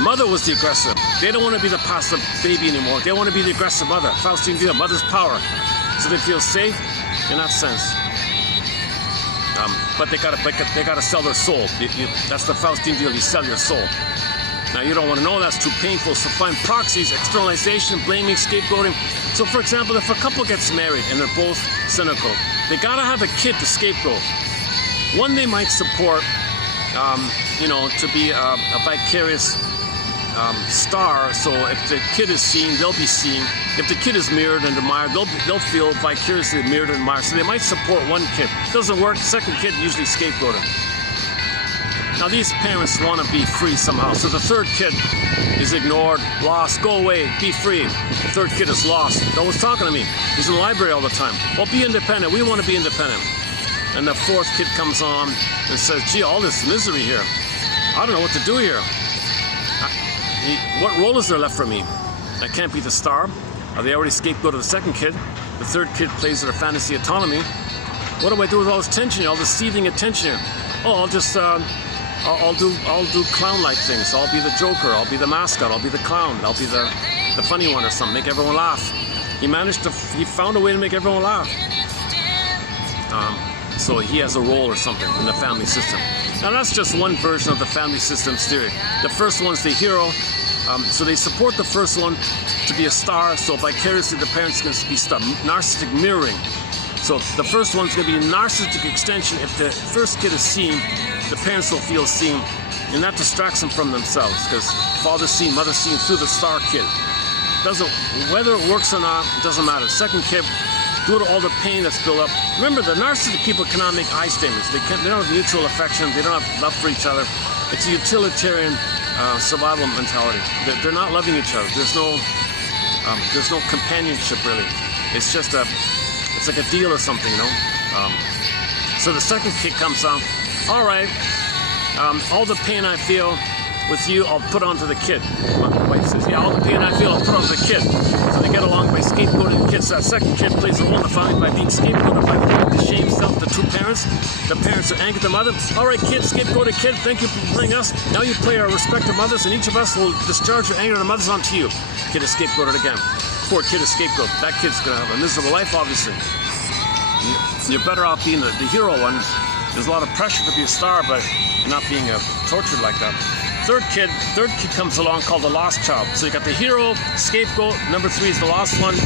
Mother was the aggressor. They don't want to be the passive baby anymore. They want to be the aggressive mother. Faustine deal, mother's power. So they feel safe in that sense. But they gotta sell their soul. That's the Faustine deal. You sell your soul. Now you don't want to know, that's too painful. So find proxies, externalization, blaming, scapegoating. So for example, if a couple gets married and they're both cynical, they gotta have a kid to scapegoat. One they might support, to be a vicarious star. So if the kid is seen, they'll be seen. If the kid is mirrored and admired, they'll feel vicariously mirrored and admired. So they might support one kid. Doesn't work, second kid usually scapegoated. Now these parents want to be free somehow. So the third kid is ignored, lost, go away, be free. The third kid is lost. No one's talking to me. He's in the library all the time. Well, be independent. We want to be independent. And the fourth kid comes on and says, gee, all this misery here. I don't know what to do here. What role is there left for me? I can't be the star. They already scapegoated the second kid. The third kid plays their fantasy autonomy. What do I do with all this tension, all this seething attention? Oh, I'll just... I'll do clown-like things. I'll be the joker. I'll be the mascot. I'll be the clown. I'll be the funny one or something. Make everyone laugh. He found a way to make everyone laugh. So he has a role or something in the family system. Now that's just one version of the family systems theory. The first one's the hero. So they support the first one to be a star. So vicariously the parents can be narcissistic mirroring. So the first one's going to be a narcissistic extension. If the first kid is seen, the parents will feel seen, and that distracts them from themselves, because father's seen, mother's seen through the star kid. Whether it works or not, it doesn't matter. Second kid, due to all the pain that's built up. Remember, the narcissistic people cannot make I statements. They don't have mutual affection. They don't have love for each other. It's a utilitarian survival mentality. They're not loving each other. There's no companionship really. It's just it's like a deal or something, So the second kid comes on. All right, all the pain I feel with you, I'll put onto the kid. My wife says, yeah, all the pain I feel, I'll put onto the kid. So they get along by scapegoating the kids. So that second kid plays a role in the family by being scapegoated by the shame self, the two parents. The parents are angry at the mother. All right, kid, scapegoated kid, thank you for bringing us. Now you play our respective mothers, and each of us will discharge your anger on the mothers onto you. Kid is scapegoated again. Poor kid is scapegoat. That kid's going to have a miserable life, obviously. You're better off being the hero one. There's a lot of pressure to be a star, but you're not being tortured like that. Third kid comes along called the lost child. So you got the hero, scapegoat. Number 3 is the lost one.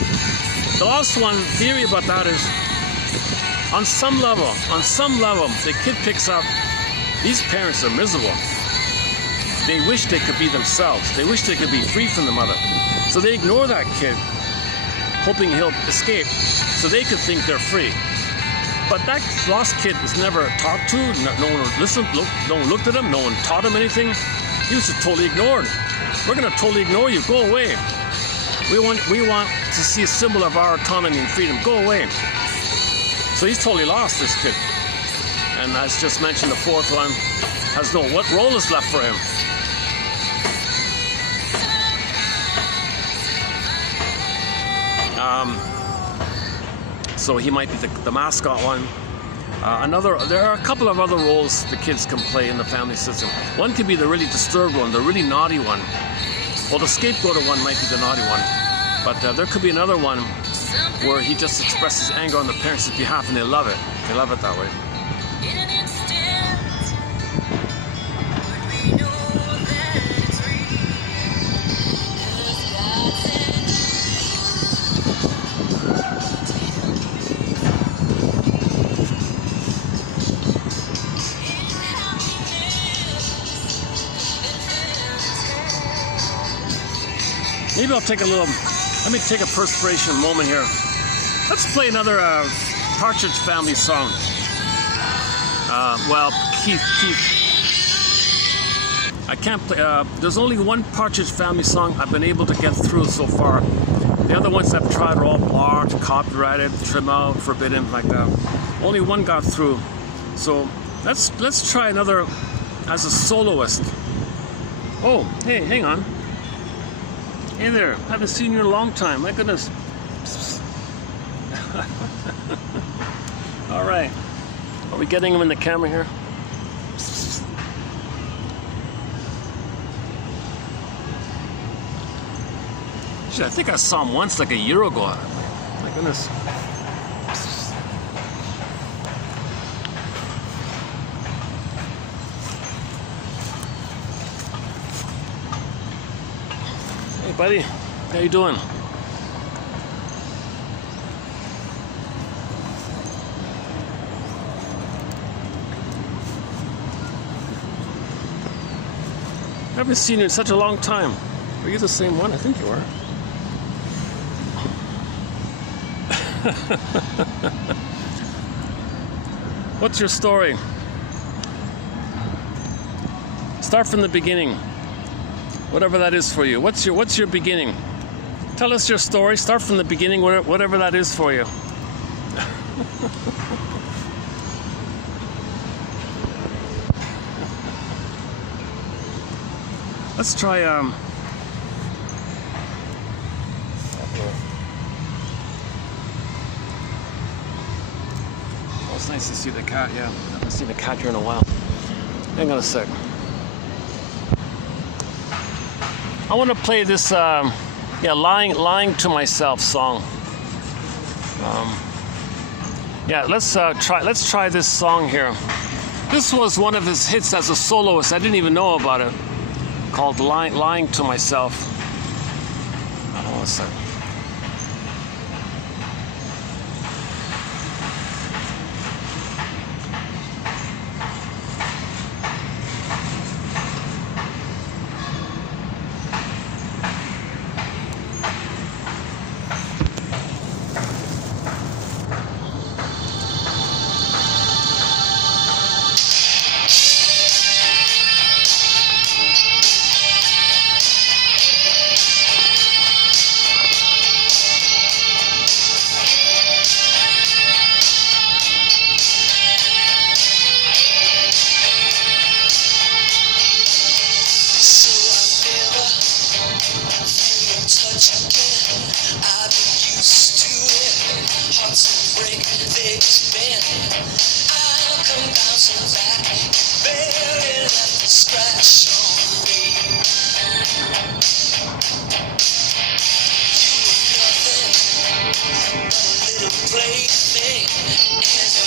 The lost one, theory about that is, on some level, the kid picks up, these parents are miserable. They wish they could be themselves. They wish they could be free from the mother. So they ignore that kid, hoping he'll escape, so they could think they're free. But that lost kid was never talked to. No one listened. No one looked at him. No one taught him anything. He was just totally ignored. We're going to totally ignore you. Go away. We want to see a symbol of our autonomy and freedom. Go away. So he's totally lost, this kid. And as just mentioned, the fourth one has no. What role is left for him? So he might be the mascot one. There are a couple of other roles the kids can play in the family system. One could be the really disturbed one, the really naughty one. Well, the scapegoat one might be the naughty one. But there could be another one where he just expresses anger on the parents' behalf, and they love it. They love it that way. Maybe I'll take let me take a perspiration moment here. Let's play another Partridge Family song. Well, Keith, I can't play, there's only one Partridge Family song I've been able to get through so far. The other ones I've tried are all blocked, copyrighted, trim out, forbidden, like that. Only one got through. So let's try another as a soloist. Oh, hey, hang on. Hey there, haven't seen you in a long time. My goodness. All right. Are we getting him in the camera here? Shit, I think I saw him once like a year ago. My goodness. Hey buddy, how you doing? I haven't seen you in such a long time. Are you the same one? I think you are. What's your story? Start from the beginning. Whatever that is for you. What's your beginning? Tell us your story. Start from the beginning, whatever that is for you. Let's try Oh, it's nice to see the cat, yeah. I haven't seen the cat here in a while. Hang on a sec. I want to play this, lying to myself song. Let's try this song here. This was one of his hits as a soloist. I didn't even know about it. Called "Lying to Myself." Hold on a sec. Plaything and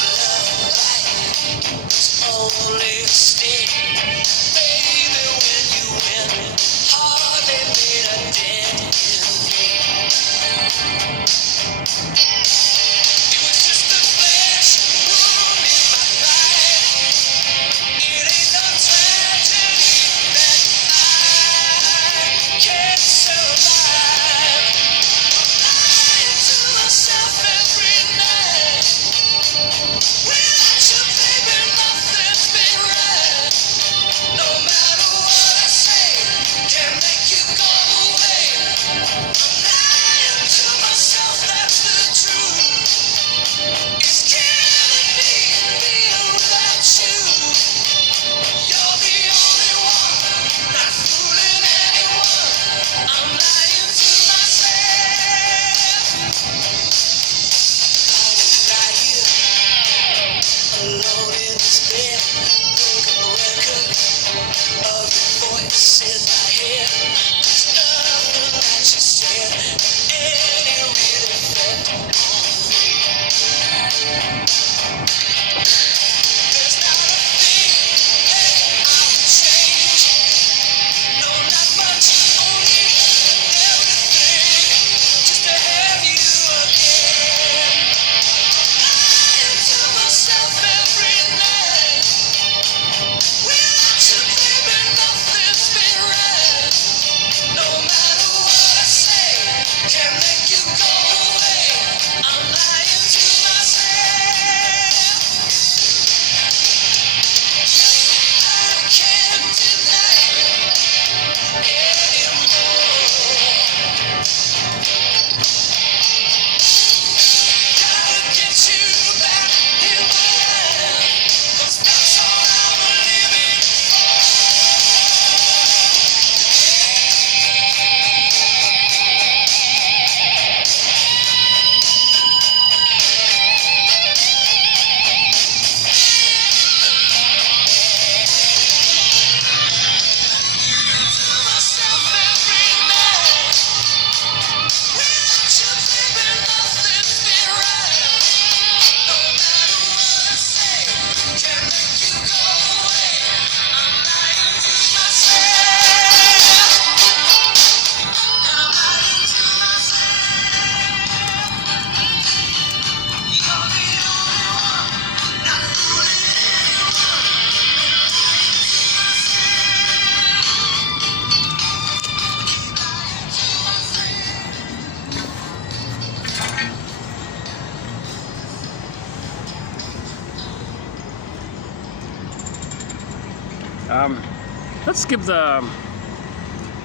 Let's give the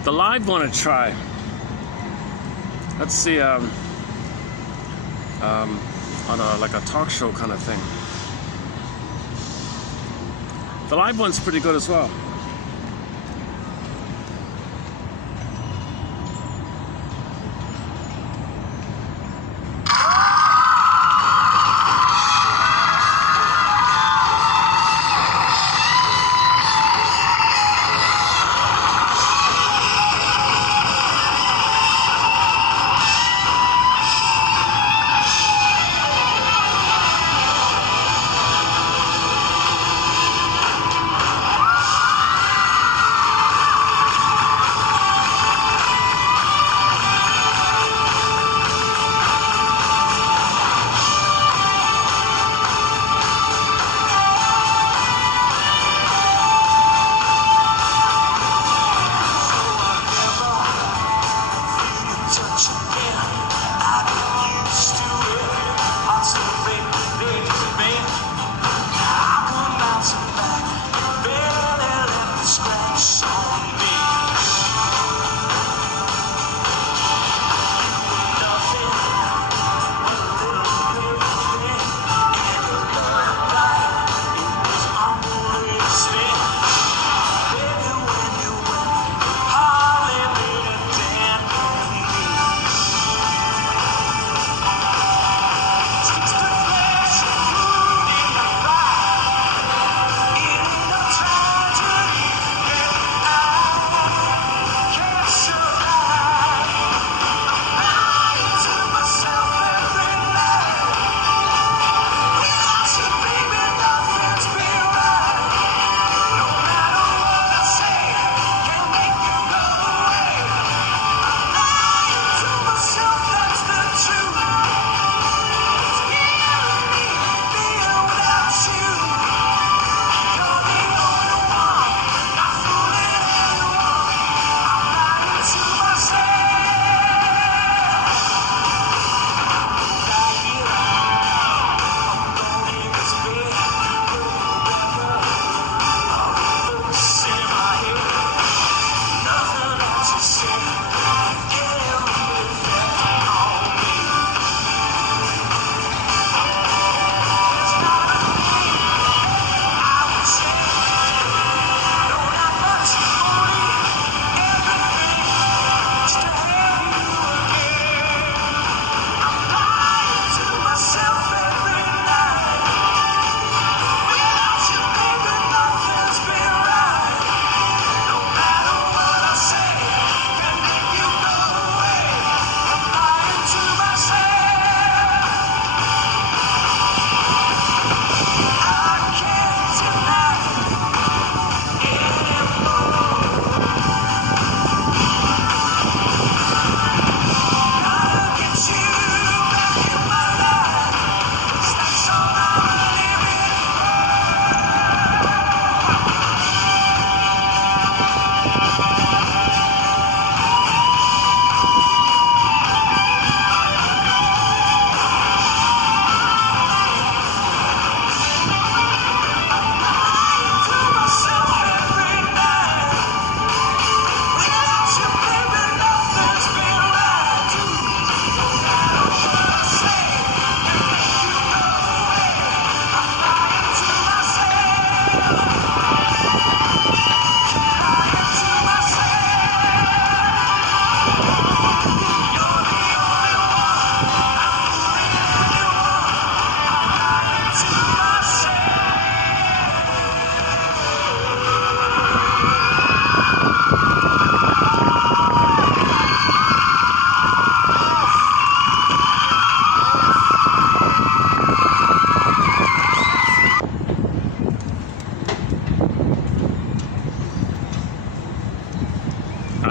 live one a try. Let's see, on like a talk show kind of thing. The live one's pretty good as well.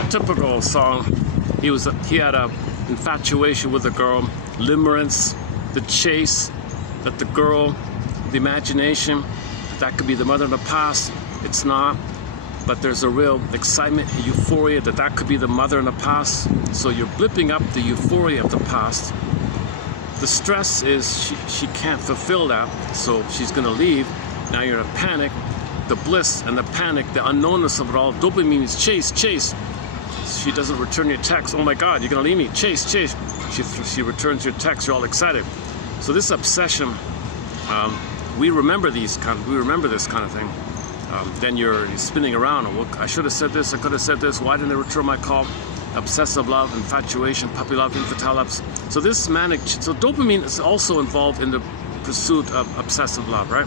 typical song. He had a infatuation with the girl, limerence, the chase, that the girl, the imagination, that could be the mother of the past. It's not, but there's a real excitement, euphoria that could be the mother in the past. So you're blipping up the euphoria of the past. The stress is she can't fulfill that, so she's gonna leave. Now you're in a panic. the bliss and the panic, the unknownness of it all. Dopamine is chase, chase. She doesn't return your text. Oh my God, you're gonna leave me. Chase, chase. She returns your text. You're all excited. So this obsession, we remember this kind of thing. Then you're spinning around. Well, I should have said this. I could have said this. Why didn't they return my call? Obsessive love, infatuation, puppy love, infantile love. So this manic. So dopamine is also involved in the pursuit of obsessive love, right?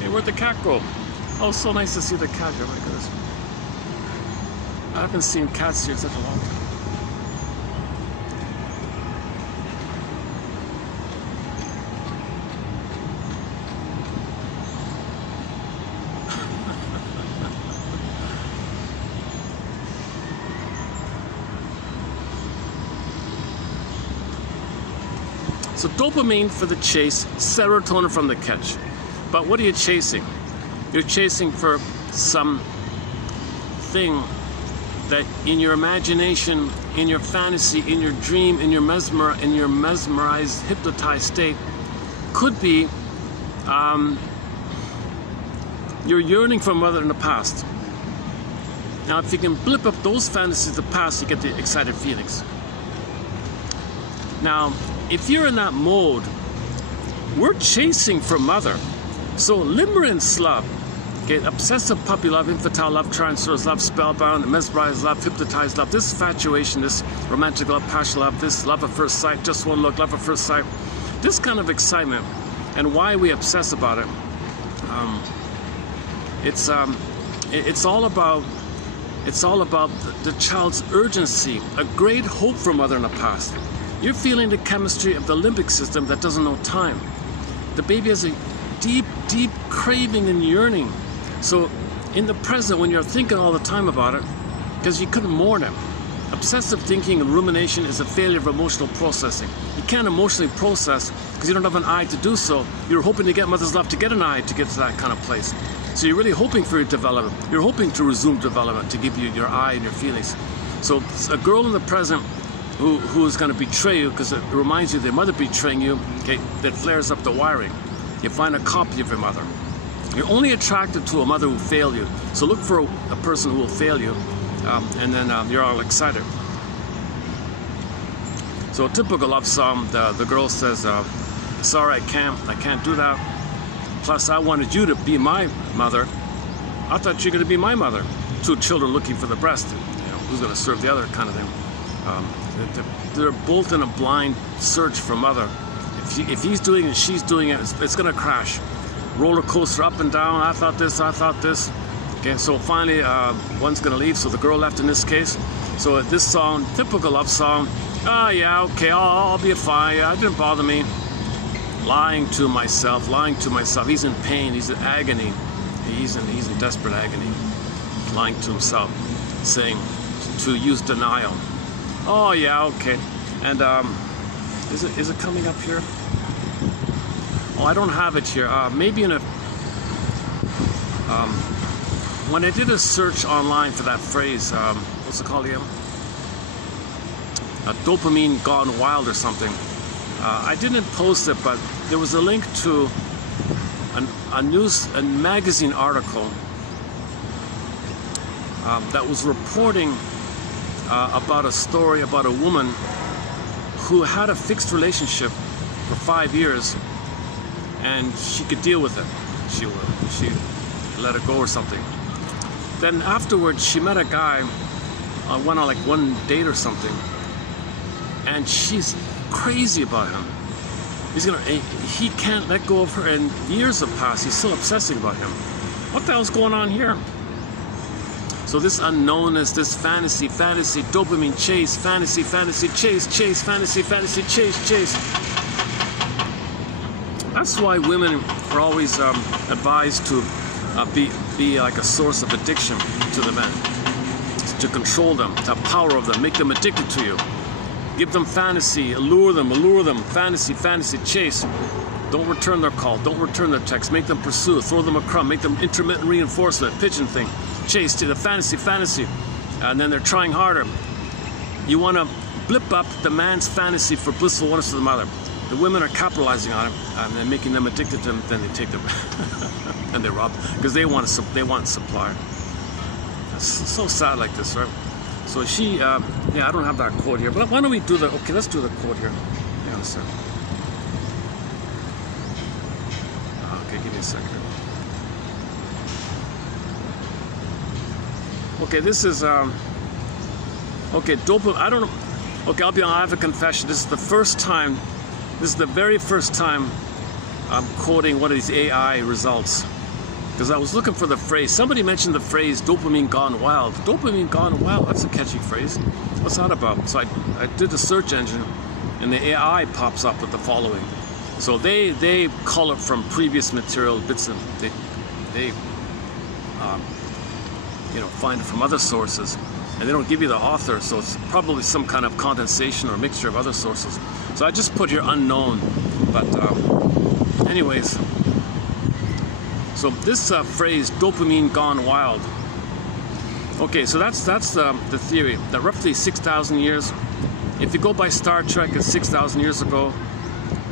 Hey, where'd the cat go? Oh, so nice to see the cat here. My goodness. I haven't seen cats here in such a long time. So dopamine for the chase, serotonin from the catch. But what are you chasing? You're chasing for some thing that in your imagination, in your fantasy, in your dream, in your mesmerized, hypnotized state, could be you're yearning for a mother in the past. Now, if you can blip up those fantasies of the past, you get the excited feelings. Now, if you're in that mode, we're chasing for mother. So limerence love, okay, obsessive puppy love, infantile love, transfers love, spellbound, mesmerized love, hypnotized love, this infatuation, this romantic love, passion love, this love at first sight, just one look, love at first sight, this kind of excitement, and why we obsess about it. It's all about the child's urgency, a great hope for mother in the past. You're feeling the chemistry of the limbic system that doesn't know time. The baby has a deep, deep craving and yearning. So in the present, when you're thinking all the time about it, because you couldn't mourn it. Obsessive thinking and rumination is a failure of emotional processing. You can't emotionally process because you don't have an eye to do so. You're hoping to get mother's love to get an eye to get to that kind of place. So you're really hoping for your development. You're hoping to resume development, to give you your eye and your feelings. So a girl in the present who is going to betray you because it reminds you of their mother betraying you, okay, that flares up the wiring. You find a copy of your mother. You're only attracted to a mother who failed you. So look for a person who will fail you, and then you're all excited. So a typical love song, the girl says, sorry, I can't do that. Plus, I wanted you to be my mother. I thought you were going to be my mother. Two children looking for the breast. You know, who's going to serve the other kind of thing. They're both in a blind search for mother. If he's doing it, she's doing it, it's going to crash. Roller coaster up and down. I thought this. Okay, so finally, one's going to leave. So the girl left in this case. So this song, typical love song. Ah, yeah, okay, I'll be fine. Yeah, it didn't bother me. Lying to myself. He's in pain. He's in agony. He's in desperate agony. Lying to himself, saying to use denial. Oh yeah, okay. And is it coming up here? Oh, I don't have it here. Maybe in a when I did a search online for that phrase, what's it called again? Dopamine gone wild or something. I didn't post it, but there was a link to a magazine article that was reporting about a story about a woman who had a fixed relationship for 5 years, and she could deal with it. She let it go or something. Then afterwards, she met a guy, went on like one date or something, and she's crazy about him. He can't let go of her, and years have passed. He's still obsessing about him. What the hell's going on here? So this unknownness, this fantasy, dopamine chase, fantasy, chase, fantasy, chase. That's why women are always advised to be like a source of addiction to the men, to control them, to have power of them, make them addicted to you. Give them fantasy, allure them, fantasy, chase. Don't return their call, don't return their text, make them pursue, throw them a crumb, make them intermittent reinforcement, pigeon thing. Chase to the fantasy, and then they're trying harder. You want to blip up the man's fantasy for blissful oneness to the mother. the women are capitalizing on it, and they're making them addicted to them. Then they take them and they rob because they want supply. It's so sad like this, right? So she, yeah, I don't have that quote here, but why don't we do the? Okay, let's do the quote here. Hang on a second. Okay, give me a second. Okay, this is okay, dopamine. I don't know. Okay, I'll be honest, I have a confession. This is the first time. This is the very first time I'm quoting one of these AI results. Because I was looking for the phrase. Somebody mentioned the phrase dopamine gone wild. Dopamine gone wild, that's a catchy phrase. What's that about? So I did the search engine and the AI pops up with the following. So they cull it from previous material, bits and they you know, find it from other sources. And they don't give you the author, so it's probably some kind of condensation or mixture of other sources. So I just put here unknown, but anyways. So this phrase, dopamine gone wild. Okay, so that's the theory, that roughly 6,000 years. If you go by Star Trek, it's 6,000 years ago.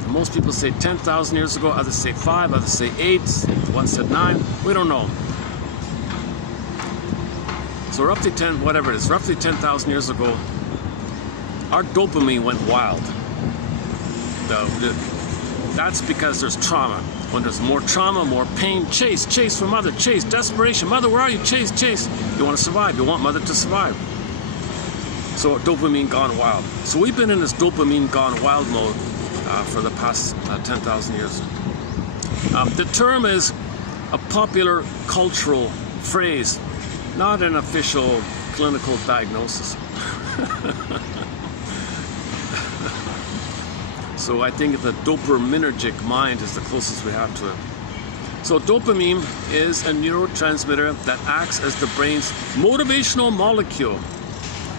Most people say 10,000 years ago, others say 5, others say 8, one said 9, we don't know. So roughly 10, whatever it is, roughly 10,000 years ago, our dopamine went wild. That's because there's trauma. When there's more trauma, more pain, chase for mother, chase, desperation, mother, where are you? Chase. You want to survive, you want mother to survive. So dopamine gone wild. So we've been in this dopamine gone wild mode for the past 10,000 years. The term is a popular cultural phrase, not an official clinical diagnosis. So I think the dopaminergic mind is the closest we have to it. So dopamine is a neurotransmitter that acts as the brain's motivational molecule.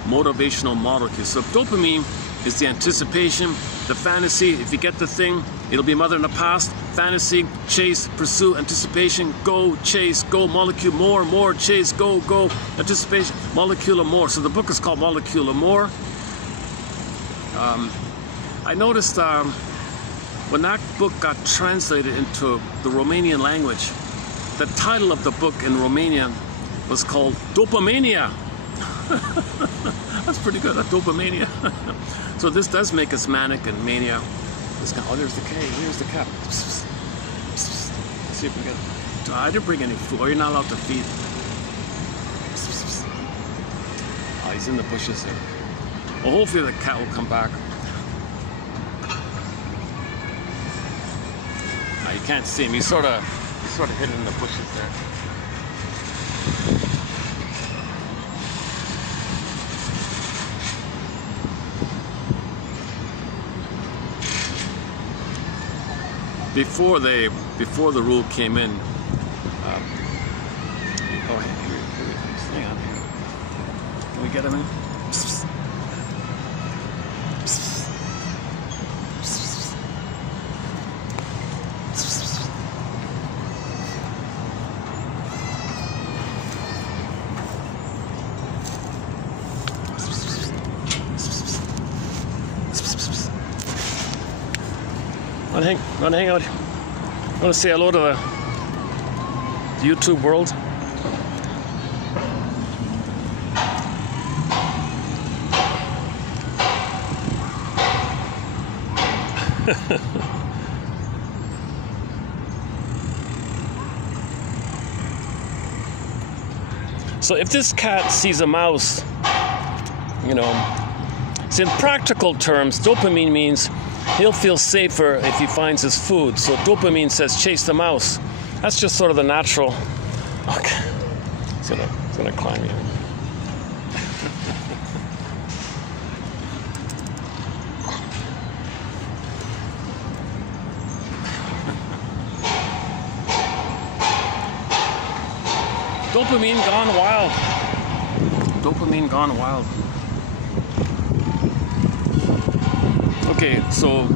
So dopamine is the anticipation, the fantasy. If you get the thing, it'll be mother in the past. Fantasy, chase, pursue, anticipation, go, chase, go, molecule, more, chase, go, anticipation, molecule of more. So the book is called Molecule of More. I noticed when that book got translated into the Romanian language, the title of the book in Romanian was called Dopamania. That's pretty good, Dopamania. So this does make us manic and mania. This guy, oh, there's the K, here's the cap. Let's see if we get. I didn't bring any food. Oh, you're not allowed to feed. Oh, he's in the bushes there. Well, hopefully the cat will come back. You can't see him. He's sort of hidden in the bushes there. Before the rule came in. Oh, hang on. Can we get him in? Want to hang out? Want to say hello to the YouTube world? So if this cat sees a mouse, you know, so in practical terms, dopamine means he'll feel safer if he finds his food. So dopamine says chase the mouse. That's just sort of the natural. Okay, it's gonna climb you. Dopamine gone wild. Dopamine gone wild. Okay, so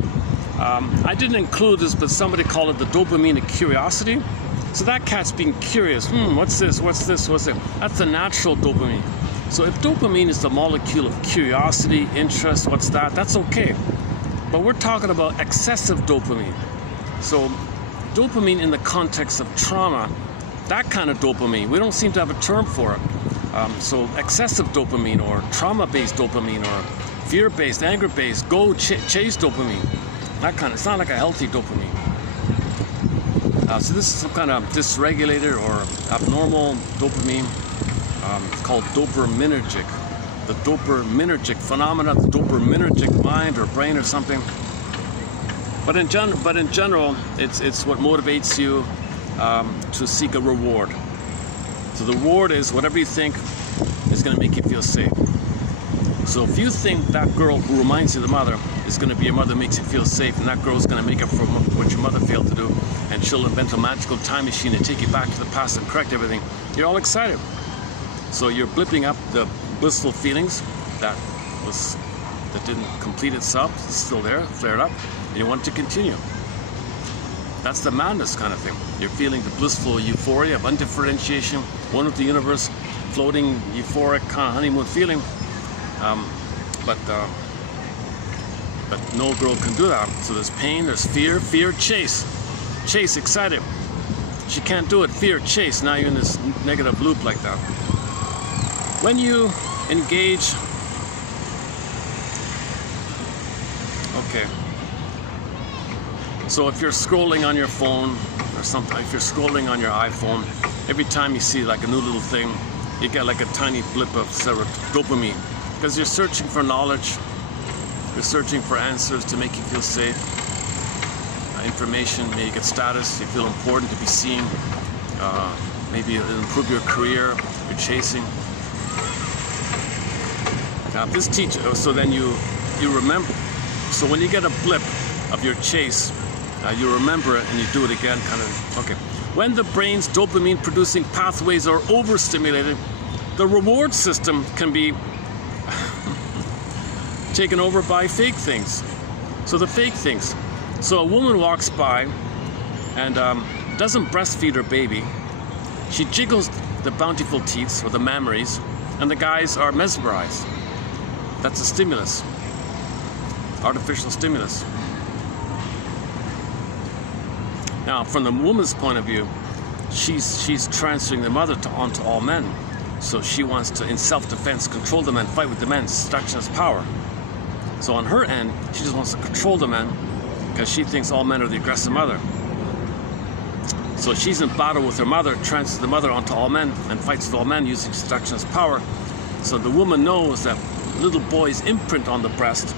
I didn't include this, but somebody called it the dopamine of curiosity. So that cat's being curious. What's this? What's this? What's it? That's the natural dopamine. So if dopamine is the molecule of curiosity, interest, what's that? That's okay. But we're talking about excessive dopamine. So dopamine in the context of trauma, that kind of dopamine, we don't seem to have a term for it. So excessive dopamine or trauma-based dopamine or fear-based, anger-based, chase dopamine. That kind of, it's not like a healthy dopamine. So this is some kind of dysregulated or abnormal dopamine. It's called dopaminergic. The dopaminergic phenomena, the dopaminergic mind or brain or something. But in general, it's what motivates you to seek a reward. So the reward is whatever you think is going to make you feel safe. So if you think that girl who reminds you of the mother is going to be your mother, makes you feel safe, and that girl is going to make up for what your mother failed to do, and she'll invent a magical time machine and take you back to the past and correct everything, you're all excited. So you're blipping up the blissful feelings that didn't complete itself, it's still there, flared up, and you want to continue. That's the madness kind of thing. You're feeling the blissful euphoria of undifferentiation, one with the universe, floating, euphoric kind of honeymoon feeling. But no girl can do that. So there's pain, there's fear, chase, excited. She can't do it, fear, chase. Now you're in this negative loop like that. When you engage, okay. So if you're scrolling on your phone or something, if you're scrolling on your iPhone, every time you see like a new little thing, you get like a tiny blip of dopamine. Because you're searching for knowledge, you're searching for answers to make you feel safe, information, maybe you get status, you feel important to be seen, maybe it'll improve your career, you're chasing. Now this teacher, so then you remember, so when you get a blip of your chase, you remember it and you do it again, kind of, okay. When the brain's dopamine producing pathways are overstimulated, the reward system can be taken over by fake things. So the fake things. So a woman walks by and doesn't breastfeed her baby. She jiggles the bountiful teats or the mammaries, and the guys are mesmerized. That's a stimulus, artificial stimulus. Now, from the woman's point of view, she's transferring the mother onto all men. So she wants to, in self-defense, control the men, fight with the men, seduction as power. So on her end, she just wants to control the men because she thinks all men are the aggressive mother. So she's in battle with her mother, transfers the mother onto all men, and fights with all men using seduction as power. So the woman knows that little boys imprint on the breast.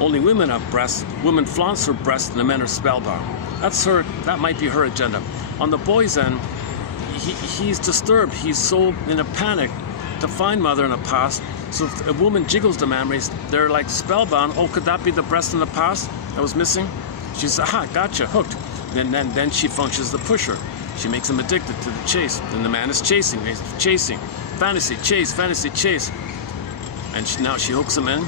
Only women have breasts. Women flaunts her breast, and the men are spellbound. That might be her agenda. On the boy's end, he's disturbed. He's so in a panic to find mother in the past. So if a woman jiggles the mammaries, they're like spellbound. Oh, could that be the breast in the past that was missing? She's, aha, gotcha, hooked. Then she functions the pusher. She makes him addicted to the chase. Then the man is chasing. Fantasy, chase. And now she hooks him in.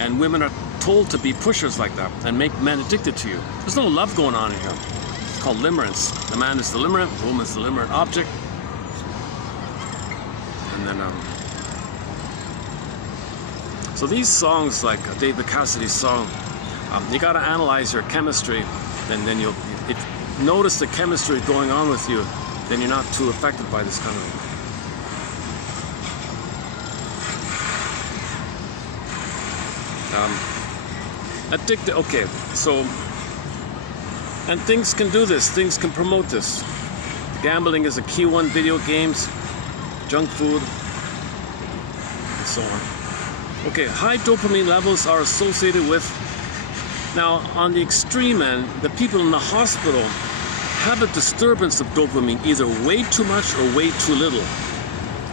And women are told to be pushers like that and make men addicted to you. There's no love going on in here. It's called limerence. The man is the limerent, the woman is the limerent object. And then, so these songs, like David Cassidy's song, you got to analyze your chemistry, and then you'll notice the chemistry going on with you. Then you're not too affected by this kind of. Addicted. Okay, so and things can do this. Things can promote this. Gambling is a key one. Video games, junk food, and so on. Okay, high dopamine levels are associated with, now on the extreme end, the people in the hospital have a disturbance of dopamine, either way too much or way too little.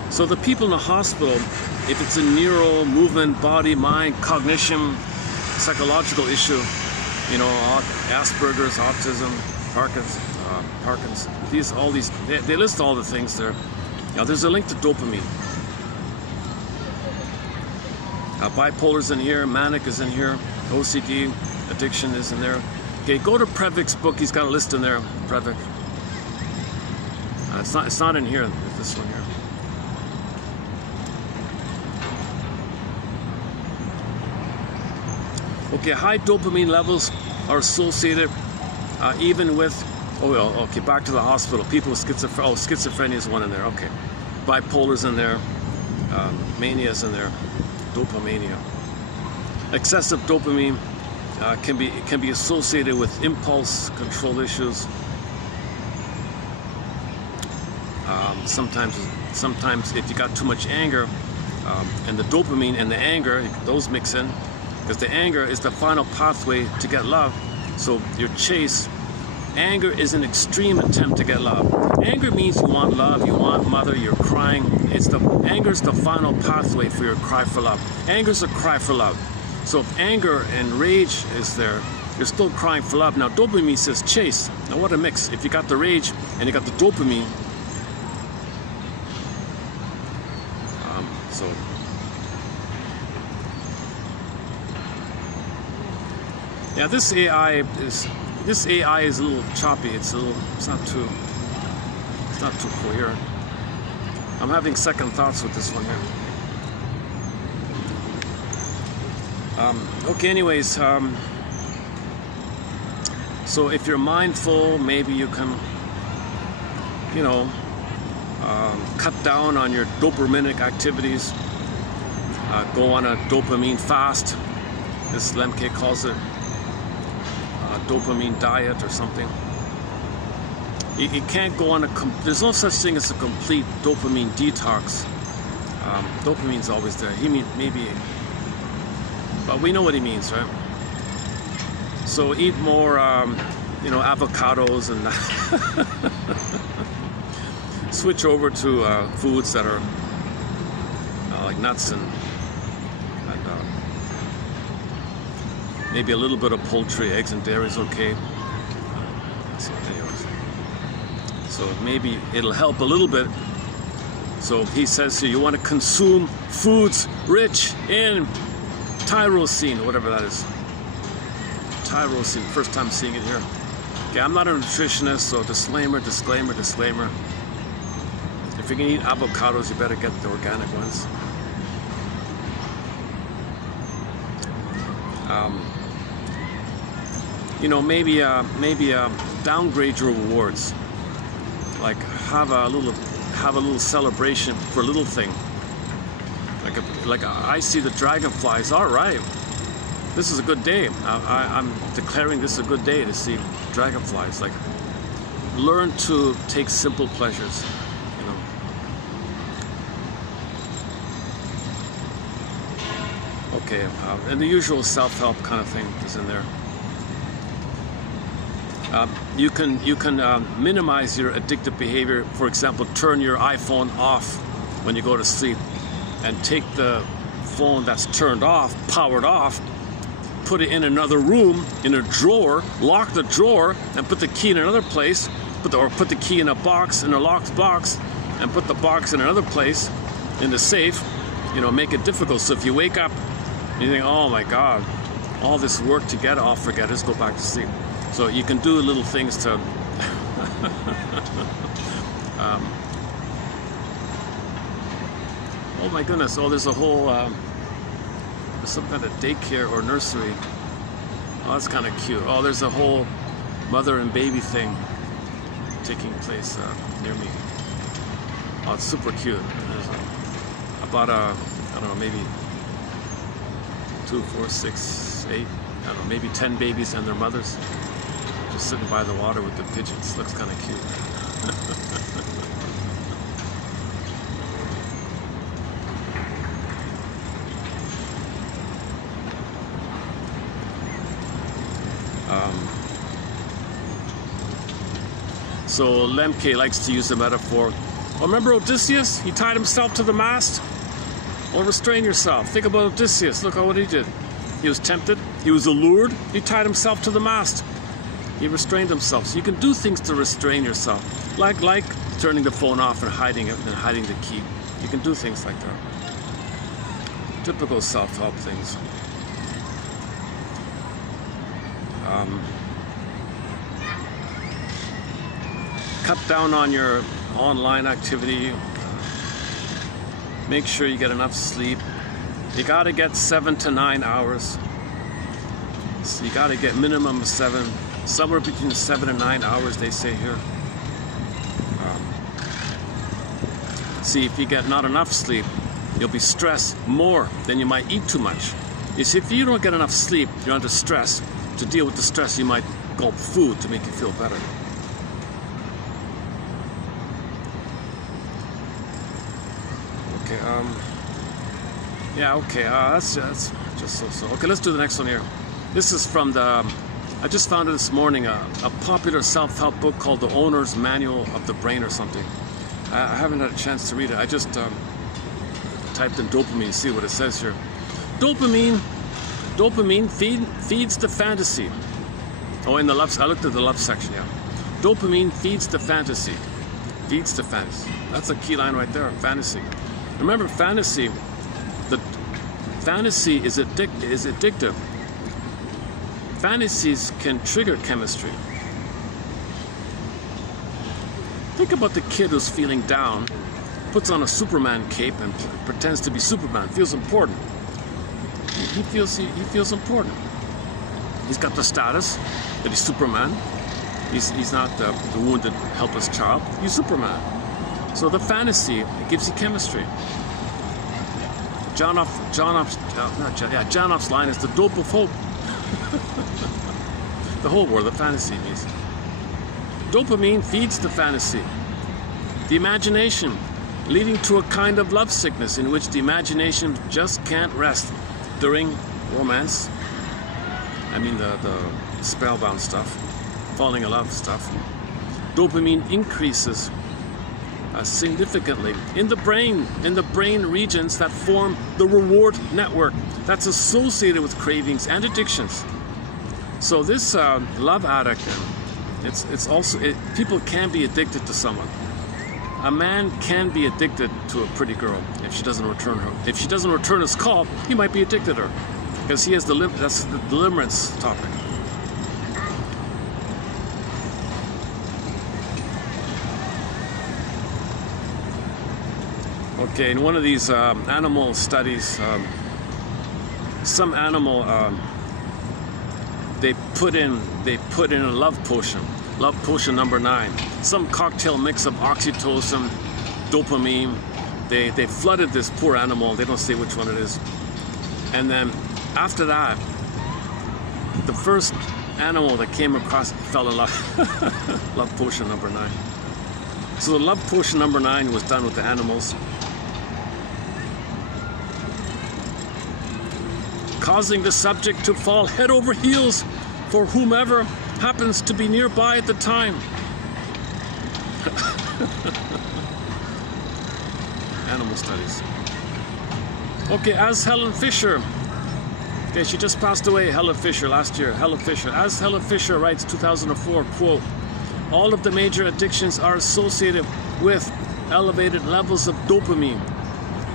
So the people in the hospital, if it's a neuro, movement, body, mind, cognition, psychological issue, you know, Asperger's, autism, Parkinson's, they list all the things there. Now there's a link to dopamine. Bipolar's in here, manic is in here, OCD, addiction is in there. Okay, go to Previk's book. He's got a list in there. Previk. It's not in here. This one here. Okay, high dopamine levels are associated even with, oh well, okay, back to the hospital. People with schizophrenia, oh, schizophrenia is one in there, okay. Bipolar's in there, mania's in there, dopamania. Excessive dopamine can be associated with impulse control issues. Sometimes if you got too much anger, and the dopamine and the anger, those mix in, because the anger is the final pathway to get love. So your chase, anger is an extreme attempt to get love. Anger means you want love, you want mother, you're crying. Anger is the final pathway for your cry for love. Anger is a cry for love. So if anger and rage is there, you're still crying for love. Now dopamine says chase. Now what a mix. If you got the rage and you got the dopamine, yeah, this AI is a little choppy. It's not too coherent. I'm having second thoughts with this one here. Okay, anyways, so if you're mindful, maybe you can, cut down on your dopaminic activities. Go on a dopamine fast, as Lemke calls it. Dopamine diet or something. You can't go on there's no such thing as a complete dopamine detox. Dopamine's always there. Maybe, but we know what he means, right? So eat more, avocados and switch over to foods that are like nuts and maybe a little bit of poultry, eggs and dairy is okay. So maybe it'll help a little bit. So he says here, you want to consume foods rich in tyrosine, whatever that is. Tyrosine, first time seeing it here. Okay, I'm not a nutritionist, so disclaimer. If you can eat avocados, you better get the organic ones. Maybe downgrade your rewards. Like have a little celebration for a little thing. Like I see the dragonflies. All right, this is a good day. I'm declaring this a good day to see dragonflies. Like learn to take simple pleasures. Okay, and the usual self-help kind of thing is in there. You can minimize your addictive behavior. For example, turn your iPhone off when you go to sleep, and take the phone that's turned off, powered off, put it in another room, in a drawer, lock the drawer, and put the key in another place. Put the key in a box, in a locked box, and put the box in another place, in the safe. Make it difficult. So if you wake up, you think, oh my God, all this work to get off, forget it, just go back to sleep. So you can do little things to oh my goodness, there's a whole there's some kind of daycare or nursery. Oh, that's kind of cute. Oh, there's a whole mother and baby thing taking place near me. Oh, it's super cute. There's about I don't know, maybe 2, 4, 6, 8, I don't know, maybe 10 babies and their mothers just sitting by the water with the pigeons. Looks kind of cute. So Lemke likes to use the metaphor. Well, remember Odysseus? He tied himself to the mast. Well, restrain yourself. Think about Odysseus. Look at what he did. He was tempted. He was allured. He tied himself to the mast. He restrained himself. So you can do things to restrain yourself, like turning the phone off and hiding it, and hiding the key. You can do things like that. Typical self-help things. Cut down on your online activity. Make sure you get enough sleep. You got to get 7 to 9 hours. So you got to get minimum of 7, somewhere between 7 and 9 hours, they say here. See, if you get not enough sleep, you'll be stressed more than you might eat too much. You see, if you don't get enough sleep, you're under stress. To deal with the stress, you might gulp food to make you feel better. Okay, yeah, okay, that's just so. Okay, let's do the next one here. This is from the, I just found it this morning, a popular self-help book called The Owner's Manual of the Brain or something. I haven't had a chance to read it. I just typed in dopamine, see what it says here. Dopamine feeds the fantasy. Oh, in the love, I looked at the love section, yeah. Dopamine feeds the fantasy. Feeds the fantasy. That's a key line right there, fantasy. Remember, fantasy is addictive. Fantasies can trigger chemistry. Think about the kid who's feeling down, puts on a Superman cape and pretends to be Superman, feels important. He feels important. He's got the status that he's Superman. He's not the wounded, helpless child. He's Superman. So the fantasy, it gives you chemistry. John Off's line is the dope of hope. The whole word, the fantasy means. Dopamine feeds the fantasy, the imagination, leading to a kind of lovesickness in which the imagination just can't rest during romance. I mean the spellbound stuff, falling in love stuff. Dopamine increases significantly in the brain regions that form the reward network that's associated with cravings and addictions. So this love addict, it's also, people can be addicted to someone. A man can be addicted to a pretty girl if she doesn't return her. If she doesn't return his call, he might be addicted to her because he has that's the deliverance topic. Okay, in one of these animal studies, some animal they put in a love potion number 9, some cocktail mix of oxytocin, dopamine. They flooded this poor animal. They don't say which one it is. And then after that, the first animal that came across fell in love. Love potion number 9. So the love potion number 9 was done with the animals, causing the subject to fall head over heels for whomever happens to be nearby at the time. Animal studies. Okay, as Helen Fisher, okay, she just passed away, Helen Fisher, last year. Helen Fisher, as Helen Fisher writes, 2004, quote, all of the major addictions are associated with elevated levels of dopamine.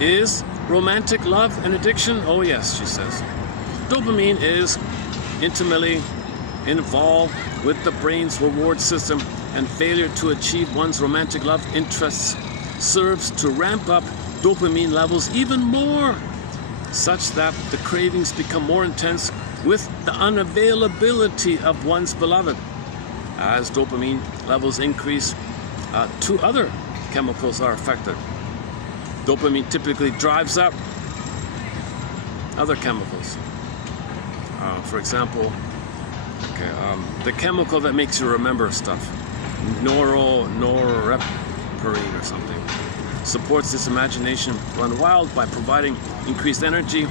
Is romantic love an addiction? Oh yes, she says. Dopamine is intimately involved with the brain's reward system, and failure to achieve one's romantic love interests serves to ramp up dopamine levels even more, such that the cravings become more intense with the unavailability of one's beloved. As dopamine levels increase, 2 other chemicals are affected. Dopamine typically drives up other chemicals. For example, the chemical that makes you remember stuff, norepinephrine or something, supports this imagination run wild by providing increased energy.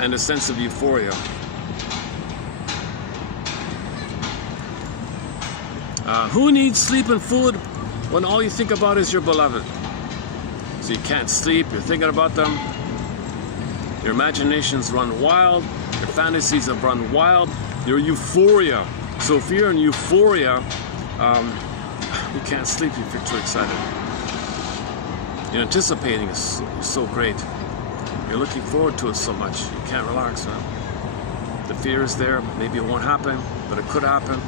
And a sense of euphoria. Who needs sleep and food when all you think about is your beloved? So you can't sleep, you're thinking about them, your imaginations run wild, your fantasies have run wild, your euphoria. So if you're in euphoria, you can't sleep if you're too excited. You're anticipating is so great. You're looking forward to it so much, you can't relax, huh? The fear is there, maybe it won't happen, but it could happen.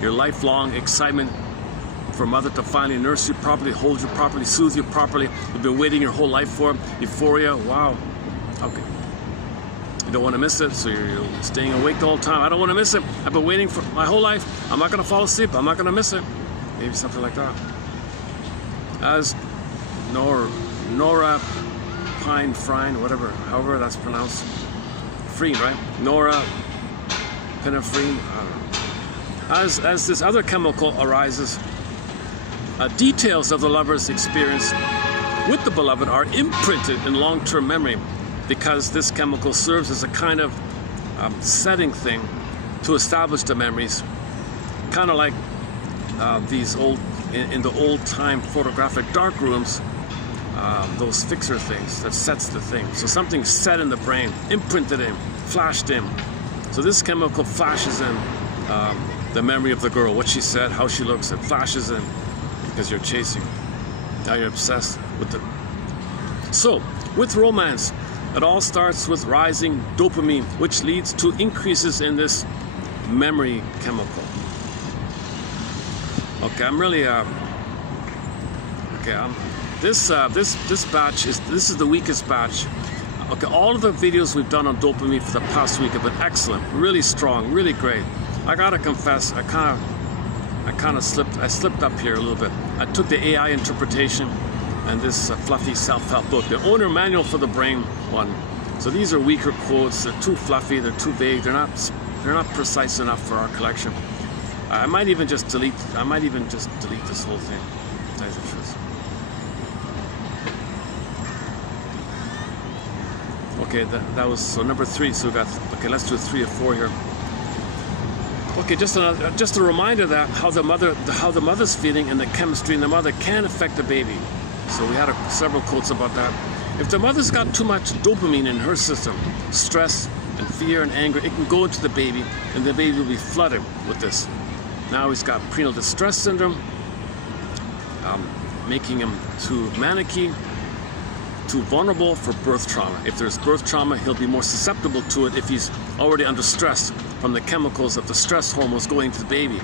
your lifelong excitement for a mother to finally nurse you properly, hold you properly, soothe you properly. You've been waiting your whole life for. Euphoria, wow. Okay. You don't want to miss it, so you're staying awake the whole time. I don't want to miss it. I've been waiting for my whole life. I'm not going to fall asleep. I'm not going to miss it. Maybe something like that. As Nora Pine Frine, whatever, however that's pronounced. Freen, right? Nora Pinafrine. I don't know. As this other chemical arises, details of the lover's experience with the beloved are imprinted in long-term memory because this chemical serves as a kind of setting thing to establish the memories, kind of like these old, in the old-time photographic dark rooms, those fixer things that sets the thing. So something's set in the brain, imprinted in, flashed in. So this chemical flashes in the memory of the girl, what she said, how she looks, it flashes in because you're chasing. Now you're obsessed with it. So, with romance, it all starts with rising dopamine, which leads to increases in this memory chemical. Okay, I'm really this batch is the weakest batch. Okay, all of the videos we've done on dopamine for the past week have been excellent, really strong, really great. I gotta confess, I kind of slipped up here a little bit. I took the AI interpretation and this fluffy self-help book, the owner manual for the brain one. So these are weaker quotes. They're too fluffy. They're too vague. They're not precise enough for our collection. I might even just delete this whole thing. Okay, that was so number 3. So we got, okay, let's do 3 or 4 here. Okay, just a reminder that how the mother's feeling and the chemistry in the mother can affect the baby. So we had several quotes about that. If the mother's got too much dopamine in her system, stress and fear and anger, it can go into the baby, and the baby will be flooded with this. Now he's got prenatal distress syndrome, making him too manicky, too vulnerable for birth trauma. If there's birth trauma, he'll be more susceptible to it if he's already under stress from the chemicals of the stress hormones going to the baby.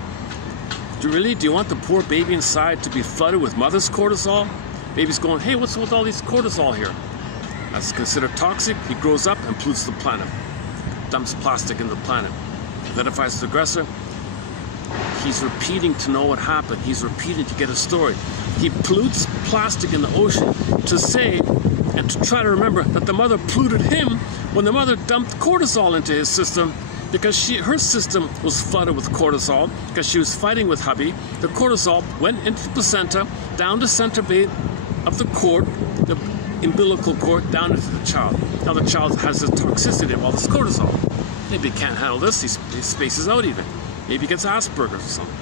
Do you want the poor baby inside to be flooded with mother's cortisol? Baby's going, hey, what's with all these cortisol here? That's considered toxic. He grows up and pollutes the planet, dumps plastic in the planet, identifies the aggressor. He's repeating to know what happened. He's repeating to get a story. He pollutes plastic in the ocean to say and to try to remember that the mother polluted him when the mother dumped cortisol into his system because her system was flooded with cortisol because she was fighting with hubby. The cortisol went into the placenta, down the center vein of the cord, the umbilical cord, down into the child. Now the child has the toxicity of all this cortisol. Maybe he can't handle this, he spaces out even. Maybe he gets Asperger's or something,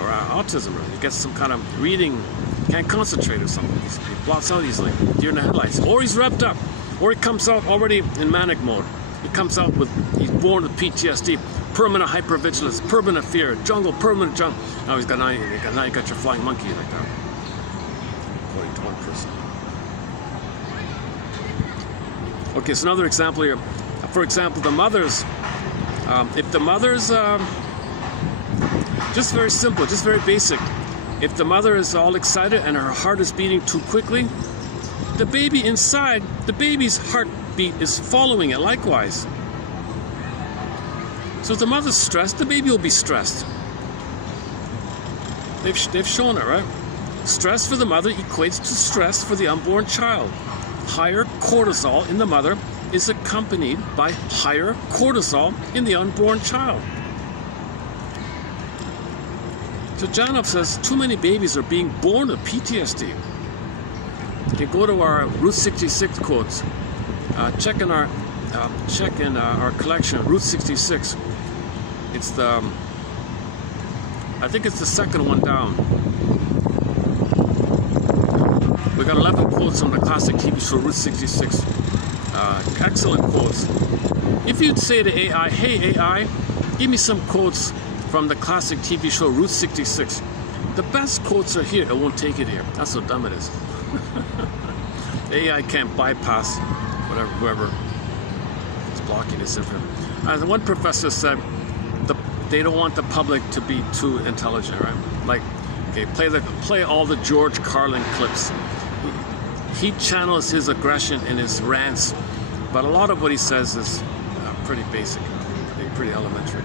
or autism, or he gets some kind of reading, can't concentrate or something. He blots out easily, deer in the headlights. Or he's revved up, or he comes out already in manic mode. He comes out with, he's born with PTSD, permanent hypervigilance, permanent fear, permanent jungle. Now now you got your flying monkey like that, according to one person. Okay, so another example here. For example, the mothers, if the mother's, just very simple, just very basic. If the mother is all excited and her heart is beating too quickly, the baby inside, the baby's heartbeat is following it likewise. So if the mother's stressed, the baby will be stressed. They've shown it, right? Stress for the mother equates to stress for the unborn child. Higher cortisol in the mother is accompanied by higher cortisol in the unborn child. So Janov says too many babies are being born with PTSD. You can go to our Route 66 quotes. Check in our collection, Route 66. It's the, I think it's the second one down. We got 11 quotes from the classic TV show Route 66. Excellent quotes. If you'd say to AI, hey AI, give me some quotes from the classic TV show Route 66. The best quotes are here. It won't take it here. That's how dumb it is. AI can't bypass whoever is blocking this information. As one professor said, they don't want the public to be too intelligent, right? Like, okay, play all the George Carlin clips. He channels his aggression in his rants, but a lot of what he says is pretty basic, pretty elementary.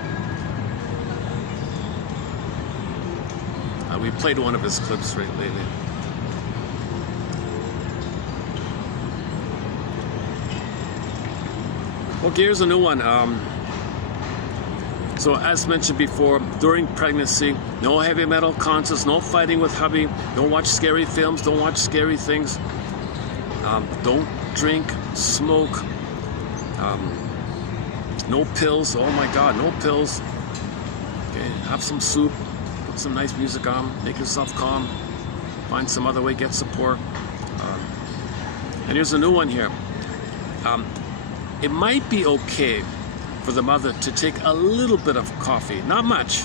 We played one of his clips right lately. Okay, here's a new one. So as mentioned before, during pregnancy, no heavy metal concerts, no fighting with hubby, don't watch scary films, don't watch scary things, don't drink, smoke, no pills. Oh my God, no pills. Okay, have some soup, put some nice music on, make yourself calm, find some other way, get support. And here's a new one here. It might be okay for the mother to take a little bit of coffee, not much.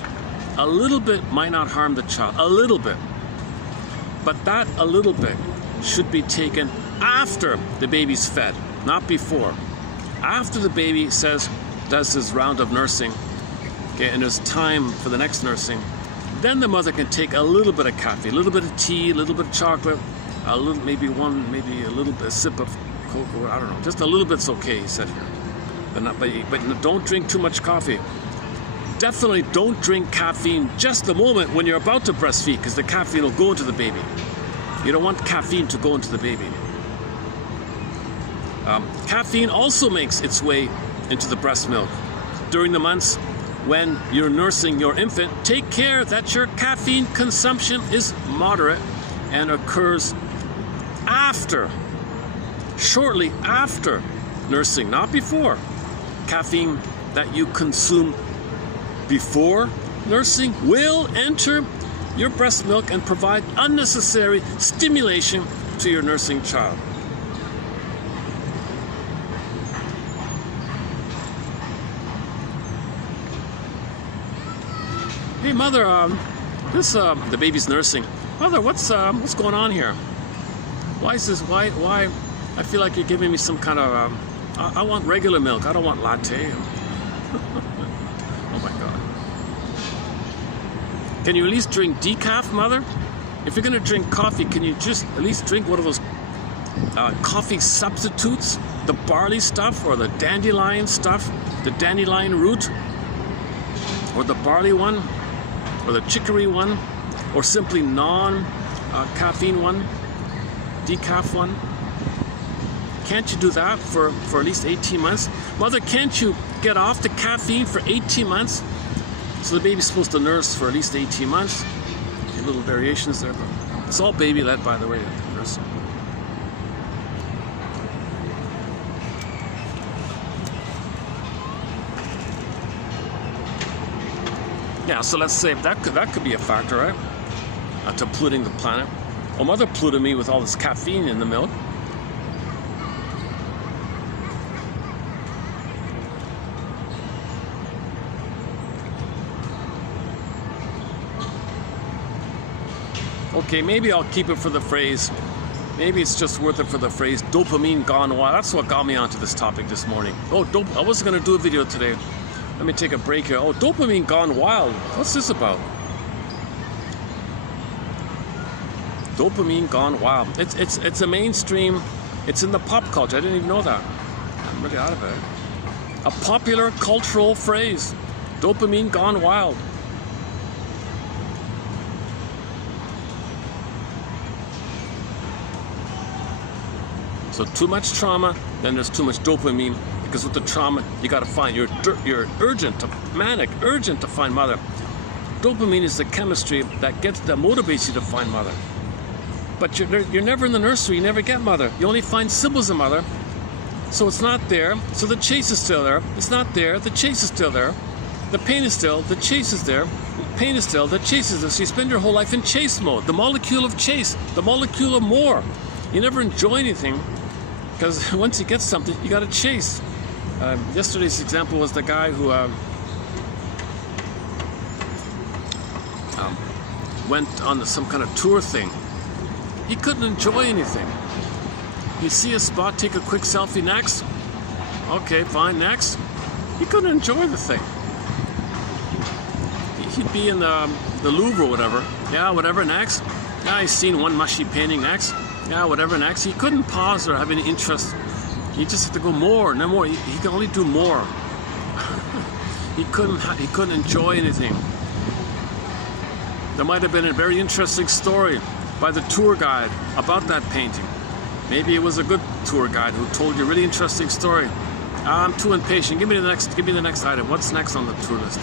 A little bit might not harm the child, a little bit. But that a little bit should be taken after the baby's fed, not before. After the baby does his round of nursing, okay, and there's time for the next nursing, then the mother can take a little bit of coffee, a little bit of tea, a little bit of chocolate, a little, maybe a little bit, a sip of cocoa, I don't know, just a little bit's okay, he said here. But don't drink too much coffee. Definitely don't drink caffeine just the moment when you're about to breastfeed, because the caffeine will go into the baby. You don't want caffeine to go into the baby. Caffeine also makes its way into the breast milk. During the months when you're nursing your infant, take care that your caffeine consumption is moderate and occurs shortly after nursing, not before. Caffeine that you consume before nursing will enter your breast milk and provide unnecessary stimulation to your nursing child. Hey mother, the baby's nursing. Mother, what's going on here? Why is this? Why? I feel like you're giving me some kind of. I want regular milk. I don't want latte. Oh my God. Can you at least drink decaf, mother? If you're gonna drink coffee, can you just at least drink one of those coffee substitutes? The barley stuff or the dandelion stuff, the dandelion root, or the barley one, or the chicory one, or simply non-caffeine one, decaf one. Can't you do that for at least 18 months? Mother, can't you get off the caffeine for 18 months? So the baby's supposed to nurse for at least 18 months. A little variations there, but it's all baby-led, by the way, nursing. Yeah, so let's say that could be a factor, right? To polluting the planet. Well, mother polluted me with all this caffeine in the milk. Okay, maybe I'll keep it for the phrase. Maybe it's just worth it for the phrase dopamine gone wild. That's what got me onto this topic this morning. Oh, I wasn't going to do a video today. Let me take a break here. Oh, dopamine gone wild. What's this about? Dopamine gone wild. It's a mainstream. It's in the pop culture. I didn't even know that. I'm really out of it. A popular cultural phrase. Dopamine gone wild. So too much trauma, then there's too much dopamine, because with the trauma, you got to find, you're urgent to find mother. Dopamine is the chemistry that motivates you to find mother. But you're never in the nursery, you never get mother. You only find symbols of mother. So it's not there, so the chase is still there. It's not there, the chase is still there. The pain is still, the chase is there. Pain is still, the chase is there. So you spend your whole life in chase mode. The molecule of chase, the molecule of more. You never enjoy anything, because once you get something, you got to chase. Yesterday's example was the guy who went on some kind of tour thing. He couldn't enjoy anything. You see a spot, take a quick selfie, next. Okay, fine, next. He couldn't enjoy the thing. he'd be in the Louvre or whatever. Yeah, whatever, next. Yeah, he's seen one mushy painting, next. Yeah, whatever, next. He couldn't pause or have any interest. He just had to go more, no more. He could only do more. He couldn't enjoy anything. There might have been a very interesting story by the tour guide about that painting. Maybe it was a good tour guide who told you a really interesting story. I'm too impatient. Give me the next item. What's next on the tour list?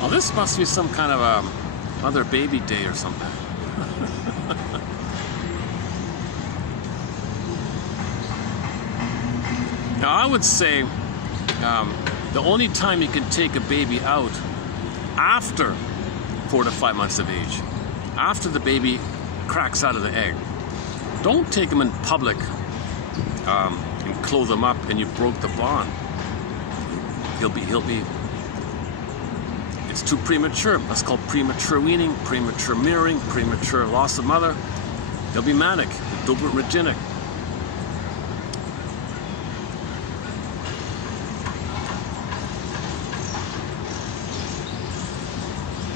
Well, this must be some kind of a Mother Baby Day or something. Now, I would say the only time you can take a baby out after 4 to 5 months of age, after the baby cracks out of the egg. Don't take him in public and clothe him up and you broke the bond. He'll be. It's too premature. That's called premature weaning, premature mirroring, premature loss of mother. He'll be manic, dopaminic.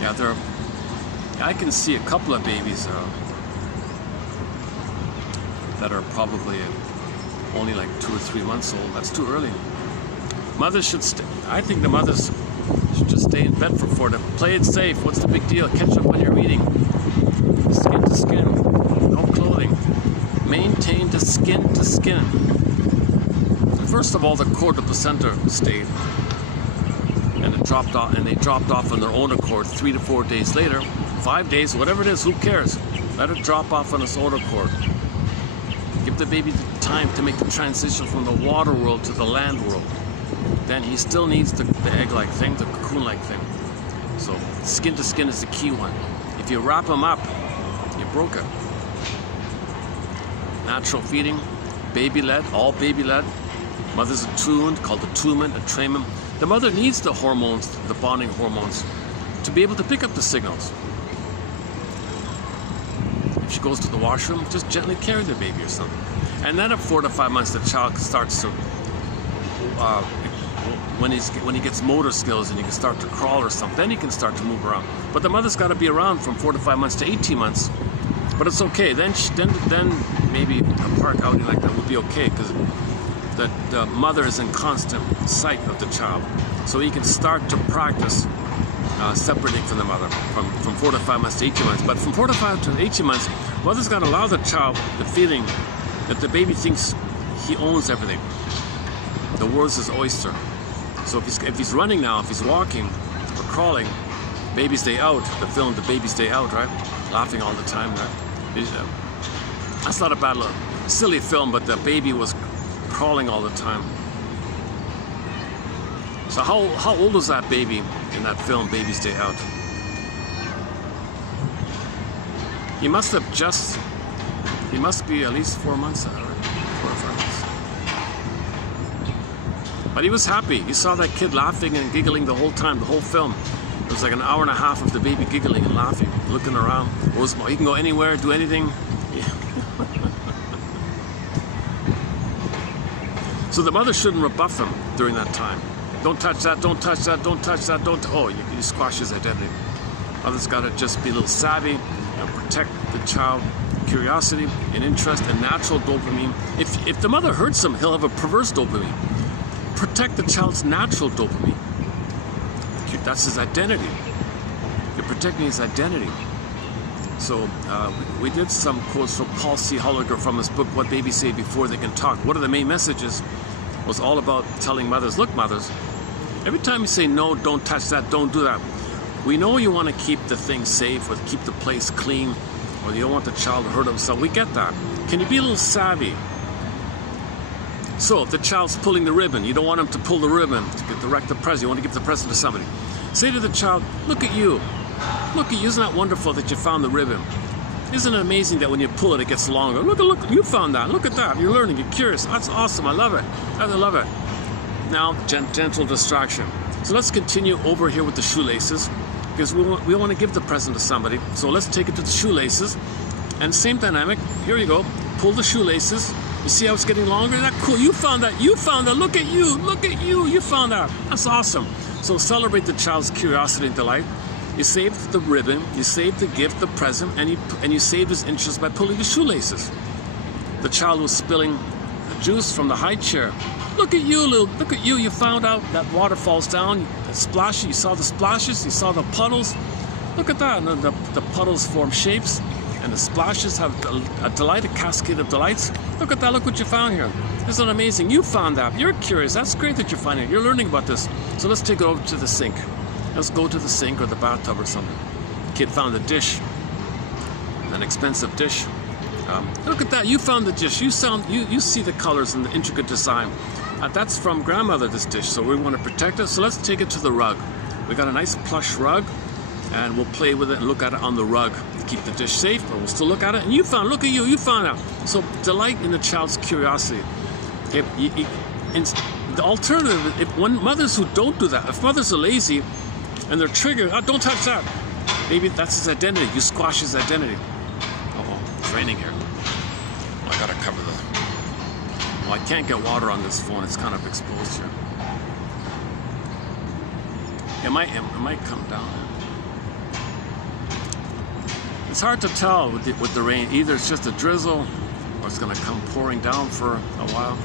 Yeah, I can see a couple of babies that are probably only like 2 or 3 months old. That's too early. Mothers should stay. I think the mothers should just stay in bed for 4 to play it safe. What's the big deal? Catch up on your reading. Skin to skin. No clothing. Maintain the skin to skin. First of all, the cord of placenta stayed. And it dropped off, and they dropped off on their own accord 3 to 4 days later. 5 days, whatever it is, who cares? Let it drop off on its own accord. Give the baby the time to make the transition from the water world to the land world. Then he still needs the egg-like thing, the cocoon-like thing. So skin to skin is the key one. If you wrap him up, you broke it. Natural feeding, baby-led, all baby-led. Mother's attuned, called attunement, entrainment. The mother needs the hormones, the bonding hormones, to be able to pick up the signals. If she goes to the washroom, just gently carry the baby or something. And then at 4 to 5 months, the child starts to, when he gets motor skills and he can start to crawl or something, then he can start to move around. But the mother's got to be around from 4 to 5 months to 18 months. But it's okay. Then maybe a park outing like that would be okay, because the mother is in constant sight of the child, so he can start to practice separating from the mother from 4 to 5 months to 18 months. But from 4 to 5 to 18 months, mother's got to allow the child the feeling that the baby thinks he owns everything. The world's his oyster. So if he's running now, if he's walking or crawling, baby's day out, the film, the baby's day out, right? Laughing all the time. Right? That's not a bad look. Silly film, but the baby was crawling all the time. So how old was that baby in that film, Baby's Day Out? He must be at least 4 months out, 4 or 5 months. But he was happy. He saw that kid laughing and giggling the whole time, the whole film. It was like an hour and a half of the baby giggling and laughing, looking around. He can go anywhere, do anything. So the mother shouldn't rebuff him during that time. Don't touch that, don't touch that, don't touch that, don't. Oh, you squash his identity. Mother's got to just be a little savvy and protect the child. Curiosity and interest and natural dopamine. If the mother hurts him, he'll have a perverse dopamine. Protect the child's natural dopamine. That's his identity. You're protecting his identity. So we did some quotes from Paul C. Holliger from his book, What Babies Say Before They Can Talk. One of the main messages was all about telling mothers, look, mothers, every time you say no, don't touch that, don't do that. We know you want to keep the thing safe or keep the place clean, or you don't want the child to hurt himself. We get that. Can you be a little savvy? So if the child's pulling the ribbon, you don't want him to pull the ribbon to direct the present. You want to give the present to somebody. Say to the child, look at you. Look at you. Isn't that wonderful that you found the ribbon? Isn't it amazing that when you pull it, it gets longer? Look, you found that. Look at that. You're learning. You're curious. That's awesome. I love it. I love it. Now, gentle distraction. So let's continue over here with the shoelaces, because we want to give the present to somebody. So let's take it to the shoelaces. And same dynamic. Here you go. Pull the shoelaces. You see how it's getting longer? Isn't that cool? You found that. You found that. Look at you. Look at you. You found that. That's awesome. So celebrate the child's curiosity and delight. You saved the ribbon, you saved the gift, the present, and you saved his interest by pulling the shoelaces. The child was spilling the juice from the high chair. Look at you, look at you. You found out that water falls down, it splashes. You saw the splashes, you saw the puddles. Look at that. And the puddles form shapes, and the splashes have a delight, a cascade of delights. Look at that. Look what you found here. Isn't it amazing? You found that. You're curious. That's great that you're finding it. You're learning about this. So let's take it over to the sink. Let's go to the sink or the bathtub or something. Kid found a dish, an expensive dish. Look at that. You found the dish. You see the colors and the intricate design. That's from grandmother, this dish. So we want to protect it. So let's take it to the rug. We got a nice plush rug, and we'll play with it and look at it on the rug to keep the dish safe, but we'll still look at it. And you found, look at you, you found out. So delight in the child's curiosity. The alternative, if mothers who don't do that, if mothers are lazy and they're triggered, oh, don't touch that. Maybe that's his identity. You squash his identity. Uh-oh, it's raining here. I gotta cover the... Well, I can't get water on this phone. It's kind of exposed here. It might come down. It's hard to tell with the rain. Either it's just a drizzle or it's gonna come pouring down for a while.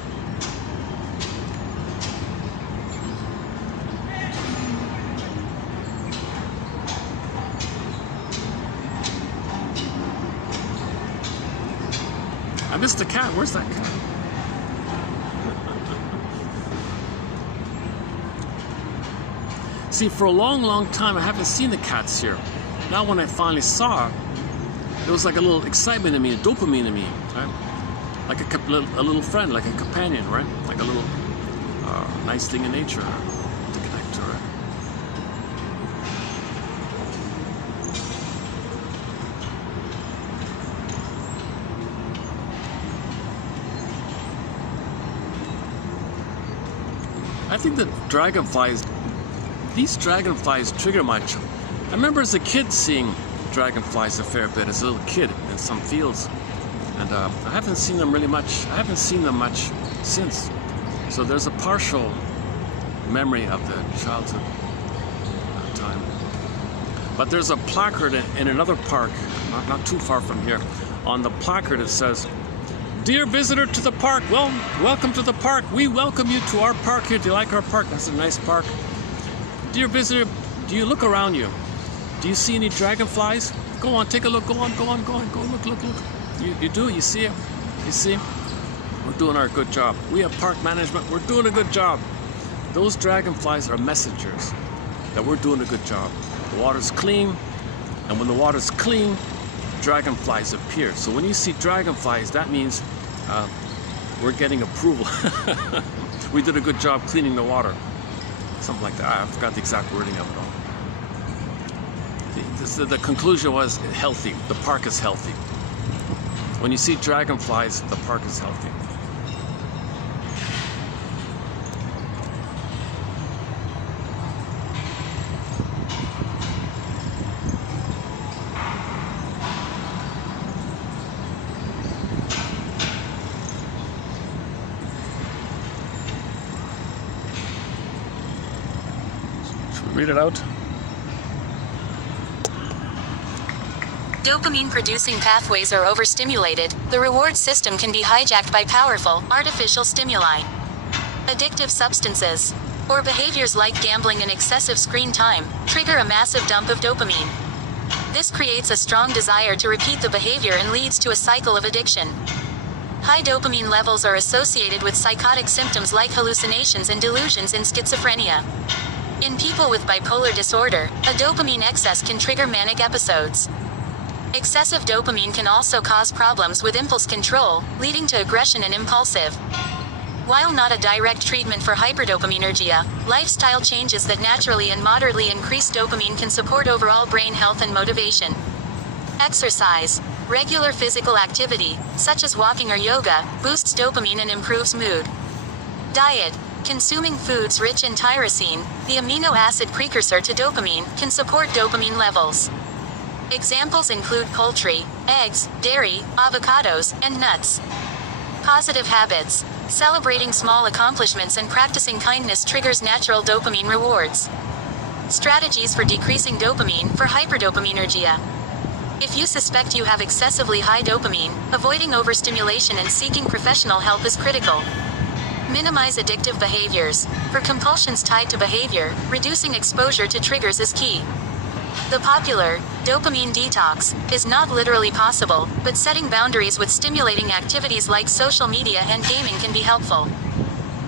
I missed the cat. Where's that cat? See, for a long, long time, I haven't seen the cats here. Now, when I finally saw it, there was like a little excitement in me, a dopamine in me, right? Like a little friend, like a companion, right? Like a little nice thing in nature to connect to, right? I think that these dragonflies trigger my... I remember as a kid seeing dragonflies a fair bit, as a little kid in some fields. And I haven't seen them really much. I haven't seen them much since. So there's a partial memory of the childhood time. But there's a placard in another park, not too far from here. On the placard it says, "Dear visitor to the park, well, welcome to the park. We welcome you to our park here. Do you like our park?" That's a nice park. "Dear visitor, do you look around you? Do you see any dragonflies? Go on, take a look. Go on. Go look. You do? You see it? You see? We're doing our good job. We have park management. We're doing a good job. Those dragonflies are messengers that we're doing a good job. The water's clean, and when the water's clean, dragonflies appear. So when you see dragonflies, that means we're getting approval. We did a good job cleaning the water. Something like that. I forgot the exact wording of it all. The conclusion was healthy. The park is healthy. When you see dragonflies, the park is healthy. Read it out. Dopamine-producing pathways are overstimulated. The reward system can be hijacked by powerful, artificial stimuli. Addictive substances, or behaviors like gambling and excessive screen time, trigger a massive dump of dopamine. This creates a strong desire to repeat the behavior and leads to a cycle of addiction. High dopamine levels are associated with psychotic symptoms like hallucinations and delusions in schizophrenia. In people with bipolar disorder, a dopamine excess can trigger manic episodes. Excessive dopamine can also cause problems with impulse control, leading to aggression and impulsive. While not a direct treatment for hyperdopaminergia, lifestyle changes that naturally and moderately increase dopamine can support overall brain health and motivation. Exercise. Regular physical activity, such as walking or yoga, boosts dopamine and improves mood. Diet. Consuming foods rich in tyrosine, the amino acid precursor to dopamine, can support dopamine levels. Examples include poultry, eggs, dairy, avocados, and nuts. Positive habits. Celebrating small accomplishments and practicing kindness triggers natural dopamine rewards. Strategies for decreasing dopamine for hyperdopaminergia. If you suspect you have excessively high dopamine, avoiding overstimulation and seeking professional help is critical. Minimize addictive behaviors. For compulsions tied to behavior, reducing exposure to triggers is key. The popular dopamine detox is not literally possible, but setting boundaries with stimulating activities like social media and gaming can be helpful.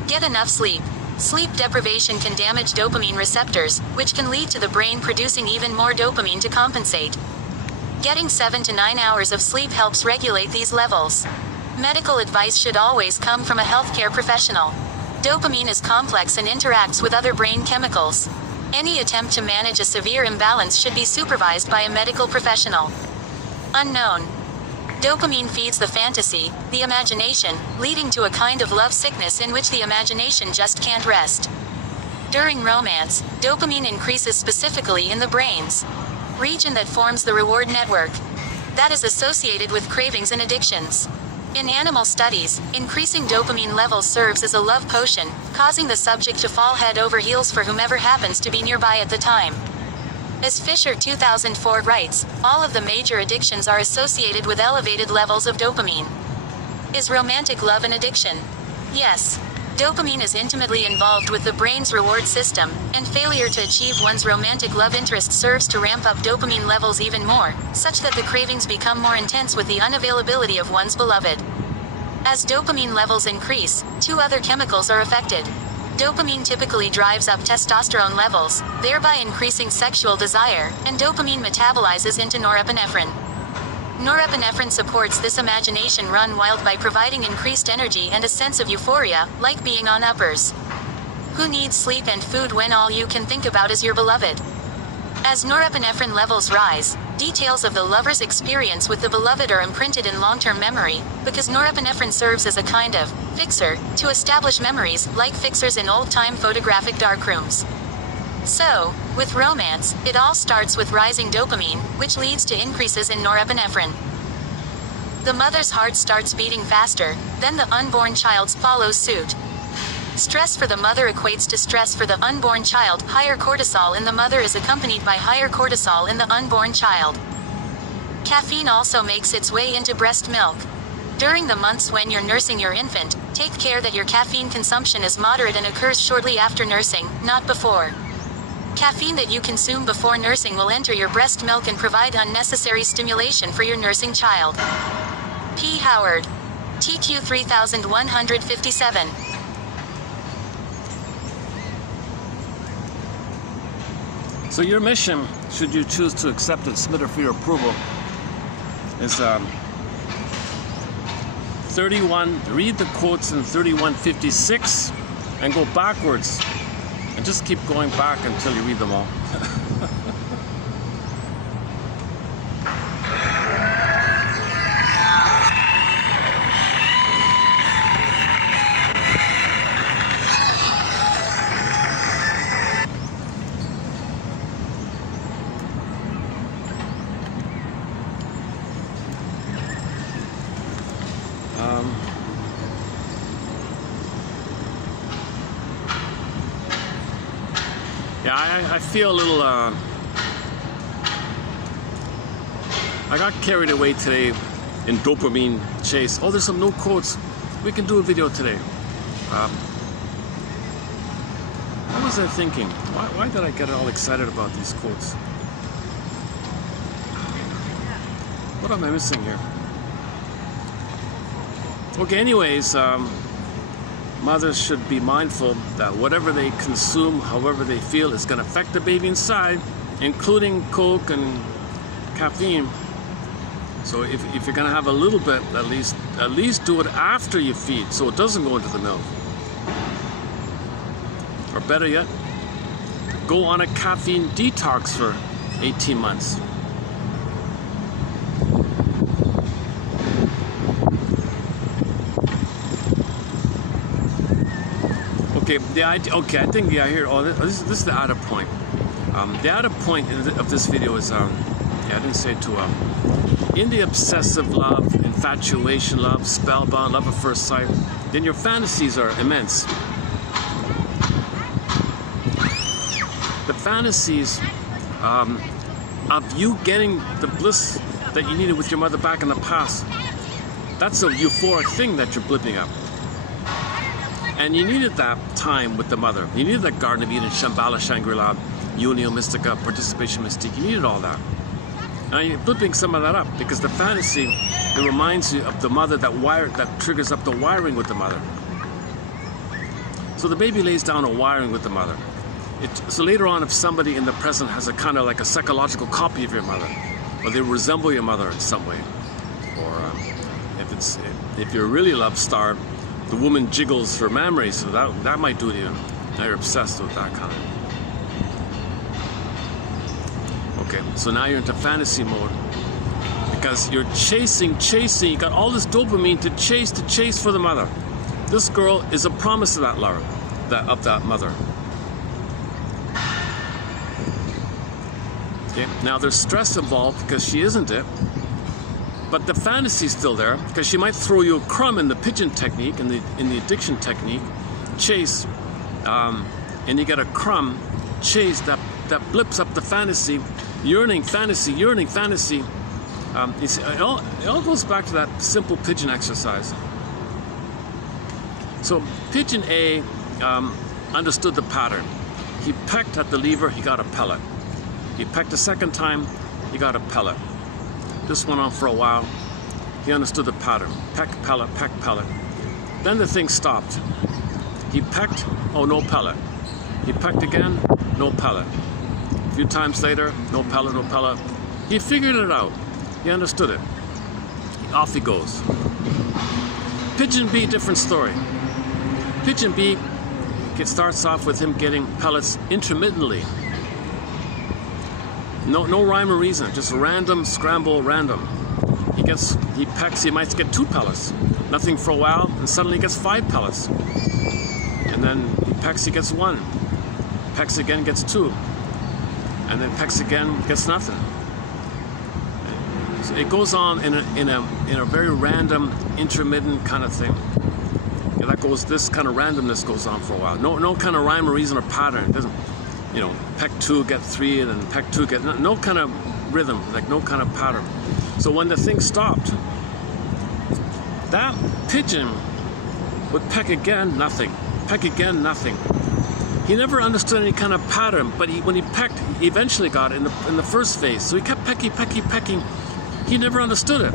Get enough sleep. Sleep deprivation can damage dopamine receptors, which can lead to the brain producing even more dopamine to compensate. Getting 7 to 9 hours of sleep helps regulate these levels. Medical advice should always come from a healthcare professional. Dopamine is complex and interacts with other brain chemicals. Any attempt to manage a severe imbalance should be supervised by a medical professional. Unknown. Dopamine feeds the fantasy, the imagination, leading to a kind of love sickness in which the imagination just can't rest. During romance, dopamine increases specifically in the brain's region that forms the reward network that is associated with cravings and addictions. In animal studies, increasing dopamine levels serves as a love potion, causing the subject to fall head over heels for whomever happens to be nearby at the time. As Fisher 2004 writes, all of the major addictions are associated with elevated levels of dopamine. Is romantic love an addiction? Yes. Dopamine is intimately involved with the brain's reward system, and failure to achieve one's romantic love interest serves to ramp up dopamine levels even more, such that the cravings become more intense with the unavailability of one's beloved. As dopamine levels increase, two other chemicals are affected. Dopamine typically drives up testosterone levels, thereby increasing sexual desire, and dopamine metabolizes into norepinephrine. Norepinephrine supports this imagination run wild by providing increased energy and a sense of euphoria, like being on uppers. Who needs sleep and food when all you can think about is your beloved? As norepinephrine levels rise, details of the lover's experience with the beloved are imprinted in long-term memory, because norepinephrine serves as a kind of fixer to establish memories, like fixers in old-time photographic darkrooms. So, with romance, it all starts with rising dopamine, which leads to increases in norepinephrine. The mother's heart starts beating faster, then the unborn child's follows suit. Stress for the mother equates to stress for the unborn child. Higher cortisol in the mother is accompanied by higher cortisol in the unborn child. Caffeine also makes its way into breast milk. During the months when you're nursing your infant, take care that your caffeine consumption is moderate and occurs shortly after nursing, not before. Caffeine that you consume before nursing will enter your breast milk and provide unnecessary stimulation for your nursing child. P. Howard. TQ 3157. So your mission, should you choose to accept it, submit it for your approval, is 31, read the quotes in 3156 and go backwards. And just keep going back until you read them all. Yeah, I feel a little, I got carried away today in dopamine chase. Oh, there's some no quotes. We can do a video today. What was I thinking? Why did I get all excited about these quotes? What am I missing here? Okay, anyways, mothers should be mindful that whatever they consume, however they feel, is going to affect the baby inside, including Coke and caffeine. So if you're going to have a little bit, at least do it after you feed, so it doesn't go into the milk. Or better yet, go on a caffeine detox for 18 months. Okay, the idea. Okay, I think here. Oh, this is the other point. The other point of this video is yeah, I didn't say it too well. In the obsessive love, infatuation love, spellbound love at first sight, then your fantasies are immense. The fantasies of you getting the bliss that you needed with your mother back in the past. That's a euphoric thing that you're blipping up. And you needed that time with the mother. You needed that Garden of Eden, Shambhala, Shangri-La, Unio, Mystica, Participation, Mystique. You needed all that. And you're blipping some of that up because the fantasy, it reminds you of the mother, that triggers up the wiring with the mother. So the baby lays down a wiring with the mother. So later on, if somebody in the present has a kind of like a psychological copy of your mother, or they resemble your mother in some way, or if you're really love starved, the woman jiggles her memory, so that might do it to you. Now you're obsessed with that kind of. Okay, so now you're into fantasy mode because you're chasing. You got all this dopamine to chase for the mother. This girl is a promise of that lover, of that mother. Okay, now there's stress involved because she isn't it. But the fantasy's still there because she might throw you a crumb in the pigeon technique, in the addiction technique, chase, and you get a crumb, chase that blips up the fantasy, yearning fantasy. You see, it all goes back to that simple pigeon exercise. So pigeon A understood the pattern. He pecked at the lever, he got a pellet. He pecked a second time, he got a pellet. This went on for a while. He understood the pattern. Peck, pellet, peck, pellet. Then the thing stopped. He pecked, oh, no pellet. He pecked again, no pellet. A few times later, no pellet, no pellet. He figured it out. He understood it. Off he goes. Pigeon B, different story. Pigeon B, it starts off with him getting pellets intermittently. No rhyme or reason, just random, scramble, random. He pecks, he might get 2 pellets. Nothing for a while, and suddenly he gets 5 pellets. And then he pecks, he gets 1. Pecks again, gets 2. And then pecks again, gets nothing. So it goes on in a very random, intermittent kind of thing. And this kind of randomness goes on for a while. No kind of rhyme or reason or pattern. It doesn't, peck 2, get 3, and then peck 2, get no kind of rhythm, like no kind of pattern. So when the thing stopped, that pigeon would peck again, nothing. Peck again, nothing. He never understood any kind of pattern, but when he pecked, he eventually got it in the first phase. So he kept pecking. He never understood it.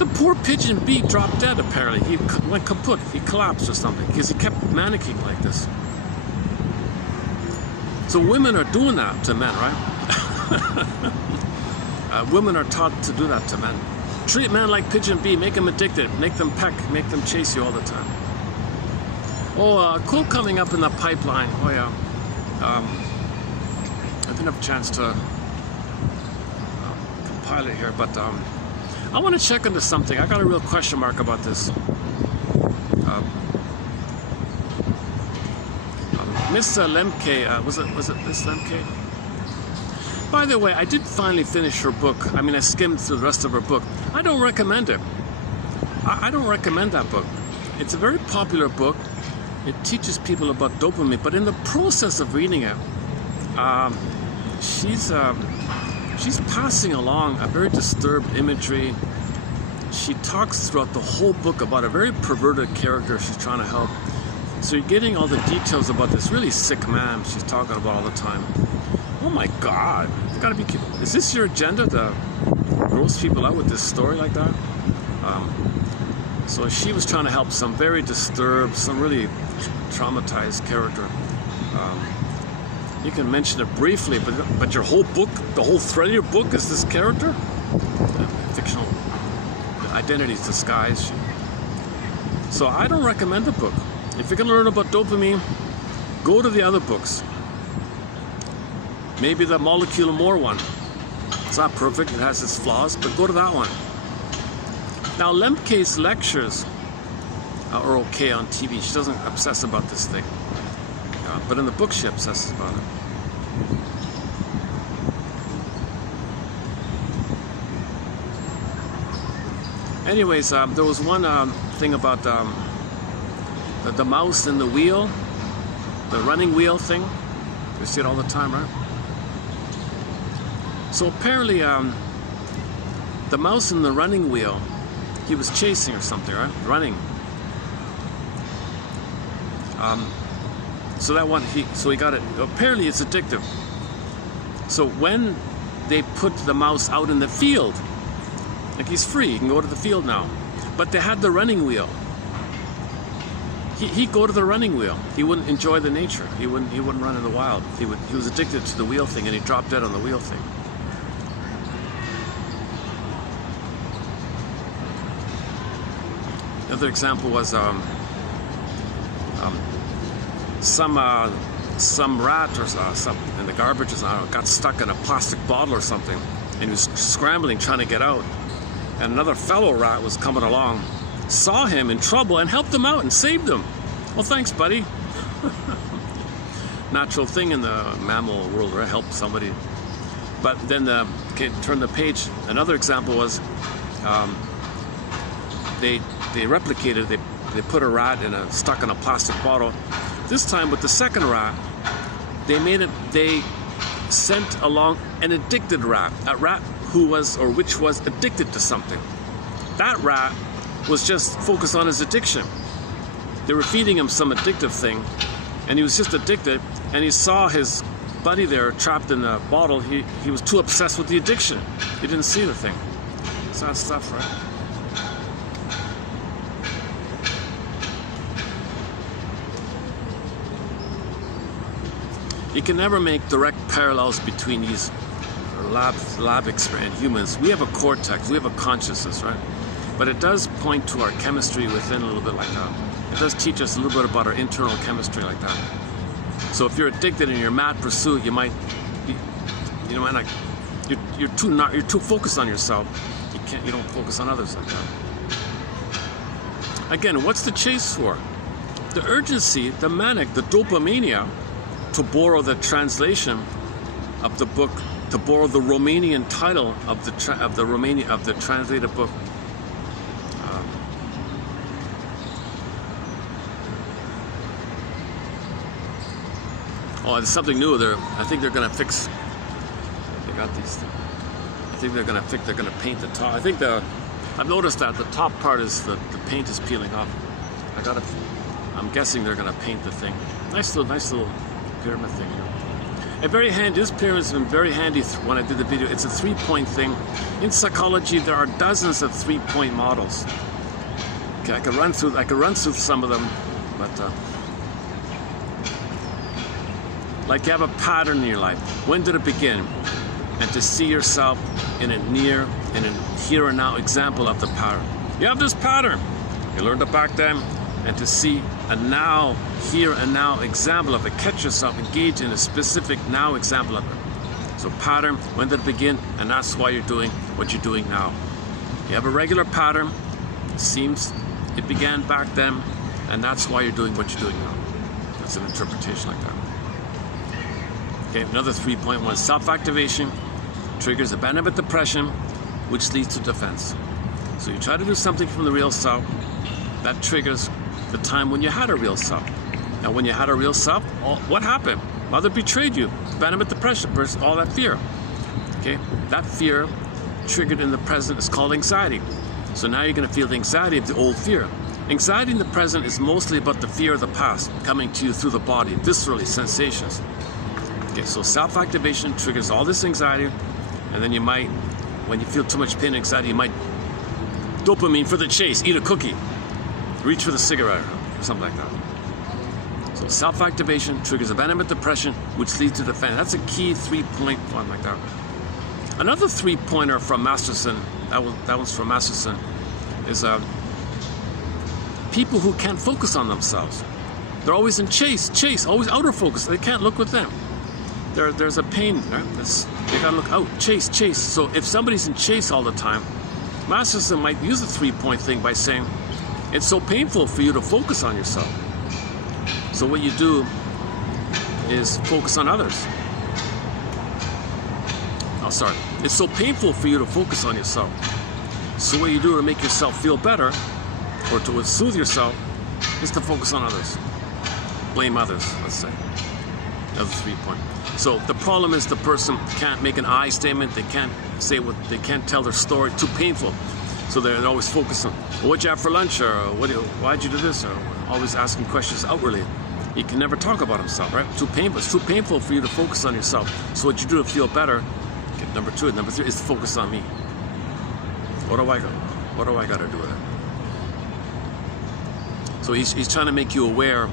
The poor pigeon B dropped dead, apparently. He went kaput, he collapsed or something, because he kept manicking like this. So women are doing that to men, right? Women are taught to do that to men. Treat men like pigeon B, make them addicted, make them peck, make them chase you all the time. Oh, cool coming up in the pipeline. Oh yeah. I didn't have a chance to compile it here, but I want to check into something. I got a real question mark about this. Miss Lemke, was it Miss Lemke? By the way, I did finally finish her book. I mean, I skimmed through the rest of her book. I don't recommend it. I don't recommend that book. It's a very popular book. It teaches people about dopamine, but in the process of reading it, she's passing along a very disturbed imagery. She talks throughout the whole book about a very perverted character she's trying to help. So you're getting all the details about this really sick man she's talking about all the time. Oh my God, you gotta be kidding. Is this your agenda to gross people out with this story like that? So she was trying to help some very disturbed, some really traumatized character. You can mention it briefly, but your whole book, the whole thread of your book is this character? Fictional identities disguised. So I don't recommend the book. If you're going to learn about dopamine, go to the other books. Maybe the Molecule More one. It's not perfect, it has its flaws, but go to that one. Now, Lemke's lectures are okay on TV. She doesn't obsess about this thing. But in the book she obsesses about it. Anyways, there was one thing about the mouse and the wheel, the running wheel thing. You see it all the time, right? So apparently, the mouse in the running wheel, he was chasing or something, right? Running. So that one, he got it. Apparently, it's addictive. So when they put the mouse out in the field, like he's free, he can go to the field now. But they had the running wheel. He'd go to the running wheel. He wouldn't enjoy the nature. He wouldn't run in the wild. He was addicted to the wheel thing, and he dropped dead on the wheel thing. Another example was some rat or some in the garbage got stuck in a plastic bottle or something, and he was scrambling trying to get out. And another fellow rat was coming along, saw him in trouble and helped him out and saved him. Well, thanks, buddy. Natural thing in the mammal world, right? Help somebody. But then turn the page. Another example was they replicated. They put a rat stuck in a plastic bottle. This time with the second rat, they sent along an addicted rat, a rat which was addicted to something. That rat was just focused on his addiction. They were feeding him some addictive thing, and he was just addicted, and he saw his buddy there trapped in the bottle. He was too obsessed with the addiction. He didn't see the thing. Sad stuff, right? You can never make direct parallels between these lab experience humans. We have a cortex, we have a consciousness, right? But it does point to our chemistry within a little bit like that. It does teach us a little bit about our internal chemistry like that. So if you're addicted in your mad pursuit, you might be, you're too focused on yourself. You don't focus on others like that. Again, what's the chase for? The urgency, the manic, the dopamania, to borrow the translation of the book, to borrow the Romanian title of the translated book. Oh, there's something new there. I think they're gonna fix. They got these. I think they're gonna paint the top. I've noticed that the top part is the paint is peeling off. I'm guessing they're gonna paint the thing. Nice little pyramid thing. And very handy. This pyramid's been very handy when I did the video. It's a 3-point thing. In psychology, there are dozens of 3-point models. Okay, I could run through some of them, but like you have a pattern in your life. When did it begin? And to see yourself in a here and now example of the pattern. You have this pattern. You learned it back then, and to see a now, here and now example of it. Catch yourself engaged in a specific now example of it. So pattern, when did it begin? And that's why you're doing what you're doing now. You have a regular pattern. It seems it began back then, and that's why you're doing what you're doing now. That's an interpretation like that. Okay, another 3.1. Self-activation triggers abandonment depression, which leads to defense. So you try to do something from the real self, that triggers the time when you had a real self. Now, when you had a real self, what happened? Mother betrayed you. Abandonment depression, versus all that fear. Okay, that fear triggered in the present is called anxiety. So now you're going to feel the anxiety of the old fear. Anxiety in the present is mostly about the fear of the past coming to you through the body, viscerally, sensations. Okay, so self-activation triggers all this anxiety, and then you might, when you feel too much pain and anxiety, you might dopamine for the chase, eat a cookie, reach for the cigarette, or something like that. So self-activation triggers abandonment depression, which leads to defense. That's a key 3-point one like that. Another 3-pointer from Masterson, that one's from Masterson, is people who can't focus on themselves. They're always in chase, always outer focus. They can't look within. There's a pain, right? They gotta look out, chase. So if somebody's in chase all the time, Masterson might use the 3-point thing by saying, it's so painful for you to focus on yourself. So what you do is focus on others. Oh, sorry. It's so painful for you to focus on yourself. So what you do to make yourself feel better, or to soothe yourself, is to focus on others. Blame others, let's say. That's the 3 point. So the problem is the person can't make an I statement. They can't say what, they can't tell their story. Too painful. So they're always focused on, well, what'd you have for lunch? Or why'd you do this? Or always asking questions outwardly. He can never talk about himself, right? Too painful. It's too painful for you to focus on yourself. So what you do to feel better, okay, number 2, number 3 is focus on me. What do I got to do with it? So he's trying to make you aware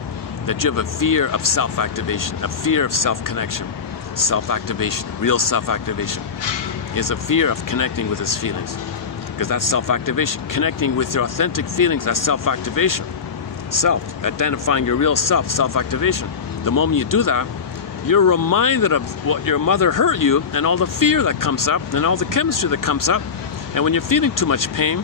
that you have a fear of self-activation, a fear of self-connection, self-activation, real self-activation. He has a fear of connecting with his feelings, because that's self-activation. Connecting with your authentic feelings, that's self-activation. Self, identifying your real self, self-activation. The moment you do that, you're reminded of what your mother hurt you, and all the fear that comes up, and all the chemistry that comes up. And when you're feeling too much pain,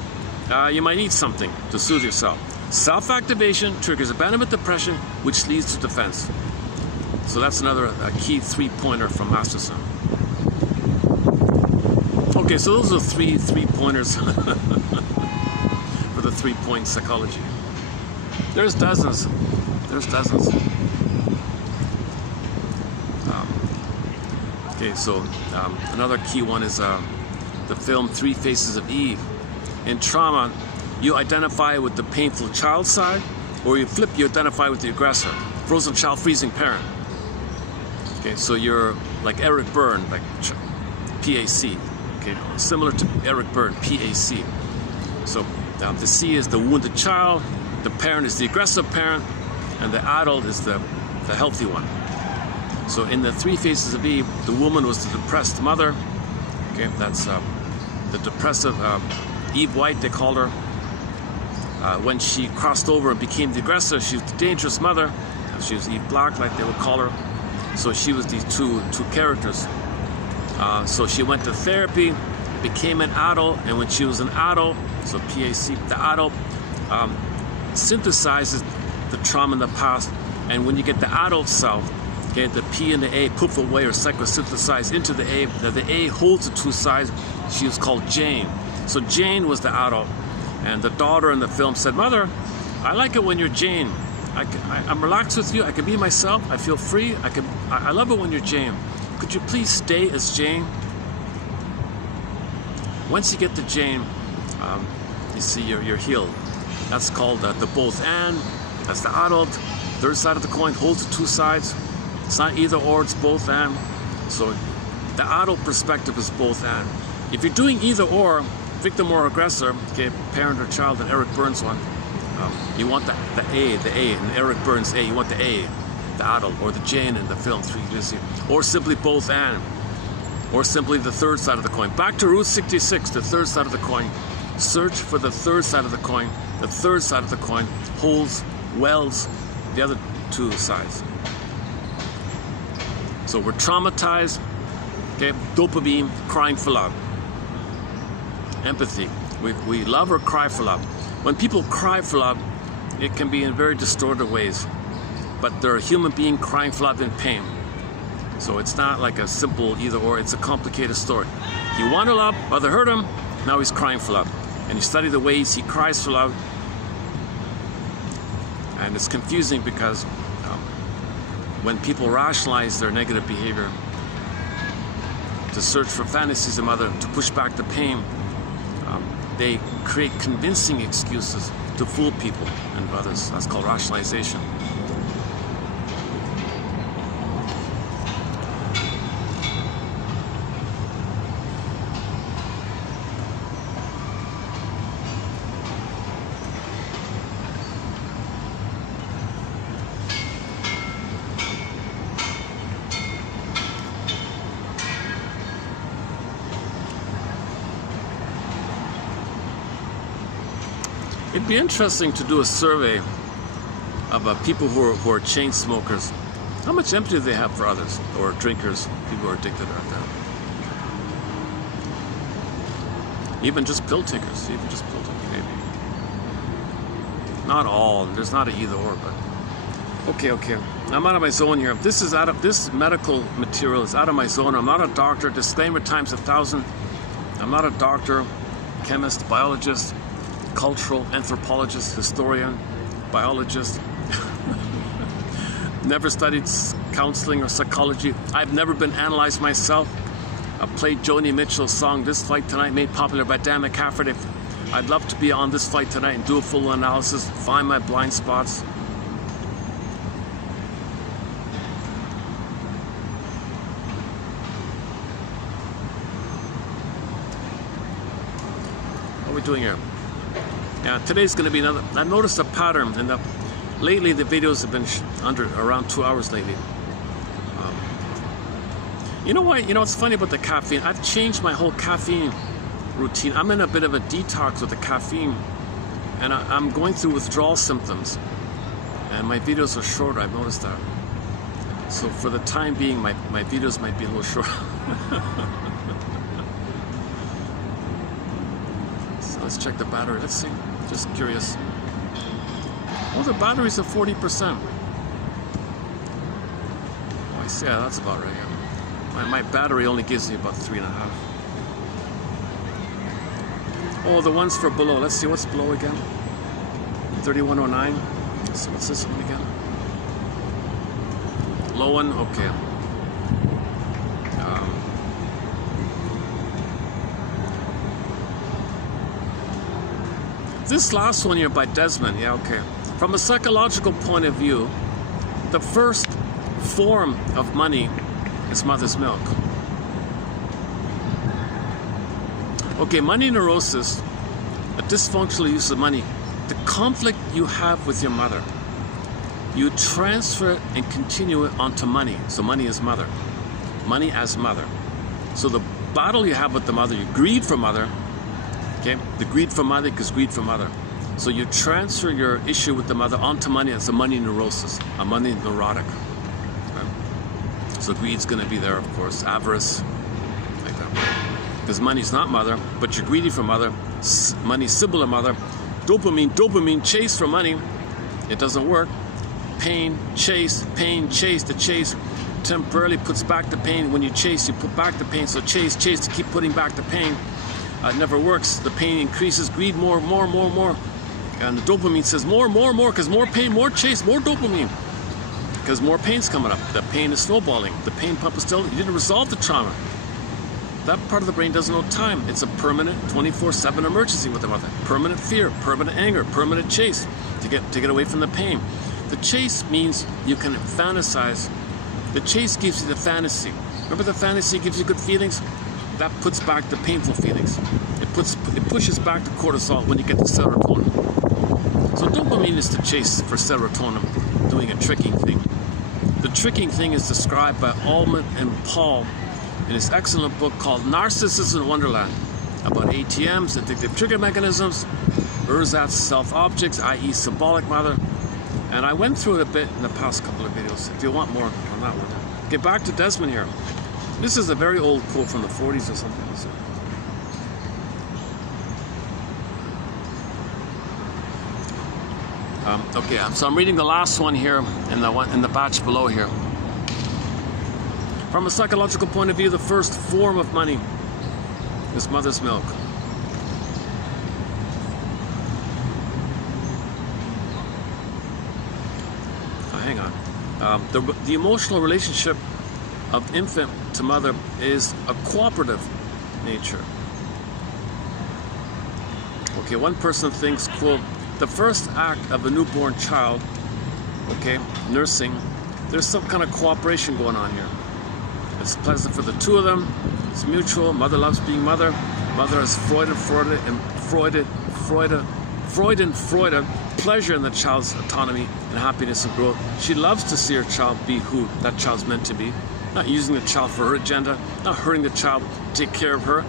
you might eat something to soothe yourself. Self-activation triggers abandonment depression, which leads to defense. So that's another key 3-pointer from Master Son. Okay, so those are 3 pointers for the 3-point psychology. There's dozens. Okay, so another key one is the film 3 Faces of Eve. In trauma, you identify with the painful child side, or you identify with the aggressor. Frozen child, freezing parent. Okay, so you're like Eric Berne, like PAC. Okay, similar to Eric Berne, PAC. So the C is the wounded child, the parent is the aggressive parent, and the adult is the healthy one. So in the 3 Faces of Eve, the woman was the depressed mother. Okay, that's the depressive Eve White, they called her. When she crossed over and became the aggressor, she was the dangerous mother. She was Eve Black, like they would call her. So she was these two characters. So she went to therapy, became an adult, and when she was an adult, so PAC, the adult synthesizes the trauma in the past, and when you get the adult self, okay, the P and the A poof away or psychosynthesize into the A. Now the A holds the 2 sides. She was called Jane. So Jane was the adult, and the daughter in the film said, "Mother, I like it when you're Jane. I'm relaxed with you. I can be myself. I feel free. I love it when you're Jane. Could you please stay as Jane?" Once you get to Jane, you see you're healed. That's called the both and. That's the adult. 3rd side of the coin holds the 2 sides. It's not either or, it's both and. So the adult perspective is both and. If you're doing either or, victim or aggressor, okay, parent or child, and Eric Berne's one, you want the A, and Eric Berne's A, you want the A, the adult, or the Jane in the film 3 Faces, or simply both and, or simply the 3rd side of the coin. Back to Route 66, the 3rd side of the coin. Search for the 3rd side of the coin. The 3rd side of the coin holds, welds the other 2 sides. So we're traumatized, okay, dopamine, crying for love. Empathy, we love or cry for love. When people cry for love, it can be in very distorted ways, but they're a human being crying for love in pain. So it's not like a simple either or, it's a complicated story. He wanted love, mother hurt him, now he's crying for love. And you study the ways he cries for love, and it's confusing because when people rationalize their negative behavior to search for fantasies of mother, to push back the pain, they create convincing excuses to fool people and others. That's called rationalization. It'd be interesting to do a survey of people who are chain smokers. How much empathy do they have for others, or drinkers, people who are addicted like that? Even just pill takers, maybe. Not all, there's not an either or, but Okay. I'm out of my zone here. This medical material is out of my zone. I'm not a doctor. Disclaimer times 1,000. I'm not a doctor, chemist, biologist, cultural anthropologist, historian, biologist. Never studied counseling or psychology. I've never been analyzed myself. I played Joni Mitchell's song "This Flight Tonight," made popular by Dan McCafferty. I'd love to be on this flight tonight and do a full analysis, find my blind spots. What are we doing here? Yeah, today's going to be another. I noticed a pattern in the. Lately, the videos have been around 2 hours lately. You know what? You know what's funny about the caffeine? I've changed my whole caffeine routine. I'm in a bit of a detox with the caffeine, and I'm going through withdrawal symptoms. And my videos are shorter. I've noticed that. So for the time being, my videos might be a little short. So let's check the battery. Let's see. Just curious. Oh, the battery's at 40%. Oh, I see. Yeah, that's about right. Yeah. My battery only gives me about 3.5. Oh, the ones for below. Let's see what's below again. 3109. Let's see what's this one again. Low one. Okay. This last one here by Desmond. Yeah. Okay. From a psychological point of view, the first form of money is mother's milk. Okay, money neurosis, a dysfunctional use of money, the conflict you have with your mother, you transfer it and continue it onto money. So money is mother. Money as mother. So the battle you have with the mother, you greed for mother, okay? The greed for mother because greed for mother. So you transfer your issue with the mother onto money as a money neurosis, a money neurotic. Okay? So greed's going to be there, of course. Avarice, like that. Because money's not mother, but you're greedy for mother. Money's similar mother. Dopamine, chase for money. It doesn't work. Pain, chase. The chase temporarily puts back the pain. When you chase, you put back the pain. So chase to keep putting back the pain. It never works. The pain increases. Greed, more. And the dopamine says more, because more pain, more chase, more dopamine. Because more pain's coming up. The pain is snowballing. The pain pump is still, you didn't resolve the trauma. That part of the brain doesn't know time. It's a permanent 24/7 emergency with the mother. Permanent fear, permanent anger, permanent chase to get away from the pain. The chase means you can fantasize. The chase gives you the fantasy. Remember the fantasy gives you good feelings? That puts back the painful feelings. It pushes back the cortisol when you get the serotonin. So dopamine is the chase for serotonin, doing a tricking thing. The tricking thing is described by Ullman and Paul in his excellent book called Narcissism in Wonderland, about ATMs, addictive trigger mechanisms, ersatz self-objects, i.e. symbolic mother. And I went through it a bit in the past couple of videos, if you want more on that one. Get back to Desmond here. This is a very old quote from the 40s or something. So. Okay, so I'm reading the last one here in the batch below here. From a psychological point of view, the first form of money is mother's milk. Hang on. The emotional relationship of infant to mother is a cooperative nature. Okay, one person thinks, quote, the first act of a newborn child, okay, nursing, there's some kind of cooperation going on here. It's pleasant for the two of them. It's mutual. Mother loves being mother. Mother has Freud pleasure in the child's autonomy and happiness and growth. She loves to see her child be who that child's meant to be. Not using the child for her agenda, not hurting the child to take care of her.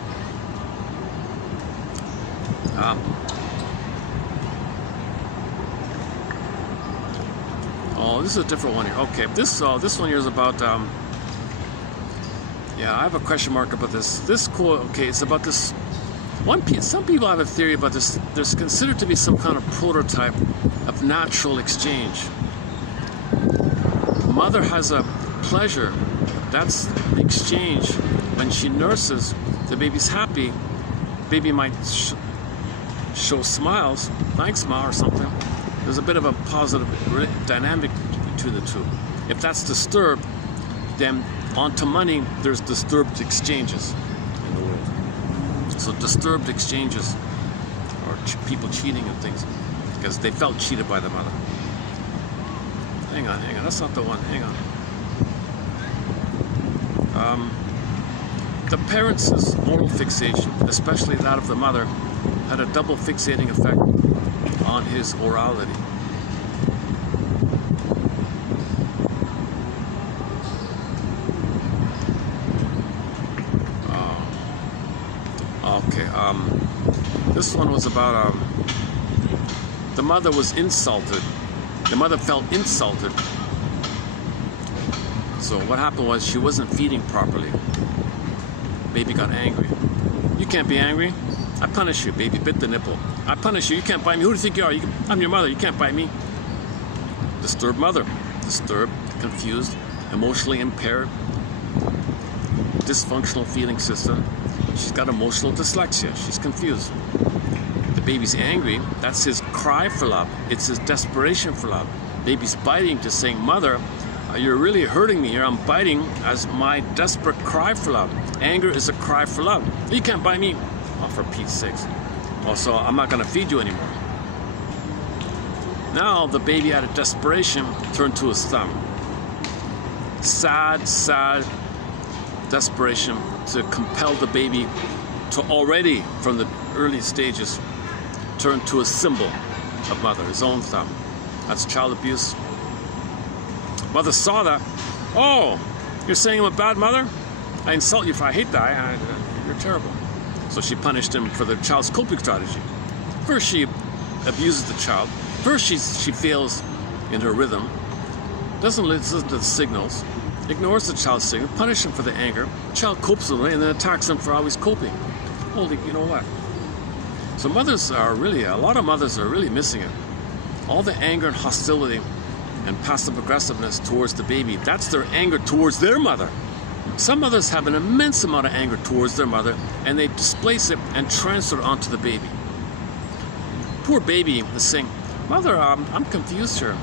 Oh, this is a different one here. Okay, this one here is about. Yeah, I have a question mark about this. This quote, okay, it's about this. Some people have a theory about this. There's considered to be some kind of prototype of natural exchange. mother has a pleasure. That's the exchange. When she nurses, the baby's happy. Baby might show smiles, thanks ma or something. There's a bit of a positive dynamic between the two. If that's disturbed, then onto money, there's disturbed exchanges in the world. So disturbed exchanges, or people cheating and things, because they felt cheated by the mother. Hang on, that's not the one, hang on. The parents' moral fixation, especially that of the mother, had a double fixating effect on his orality. This one was about the mother was insulted. The mother felt insulted. So what happened was she wasn't feeding properly. Baby got angry. You can't be angry. I punish you. Baby bit the nipple. I punish you. You can't bite me. Who do you think you are? I'm your mother. You can't bite me. Disturbed mother. Disturbed, confused, emotionally impaired, dysfunctional feeling system. She's got emotional dyslexia. She's confused. The baby's angry. That's his cry for love. It's his desperation for love. Baby's biting, just saying, mother, you're really hurting me here. I'm biting as my desperate cry for love. Anger is a cry for love. You can't bite me. Oh, for Pete's sakes. Also, I'm not going to feed you anymore. Now the baby, out of desperation, turned to his thumb. Sad desperation to compel the baby to already, from the early stages, turn to a symbol of mother, his own thumb. That's child abuse. Mother saw that. Oh, you're saying I'm a bad mother? I insult you if I hate that. You're terrible. So she punished him for the child's coping strategy. First, she abuses the child. First, she fails in her rhythm, doesn't listen to the signals, ignores the child's signal, punishes him for the anger. The child copes with it and then attacks him for always coping. Holy, you know what? So mothers are really, a lot of mothers are really missing it. All the anger and hostility and passive aggressiveness towards the baby, that's their anger towards their mother. Some mothers have an immense amount of anger towards their mother, and they displace it and transfer it onto the baby. Poor baby is saying, mother, I'm confused here.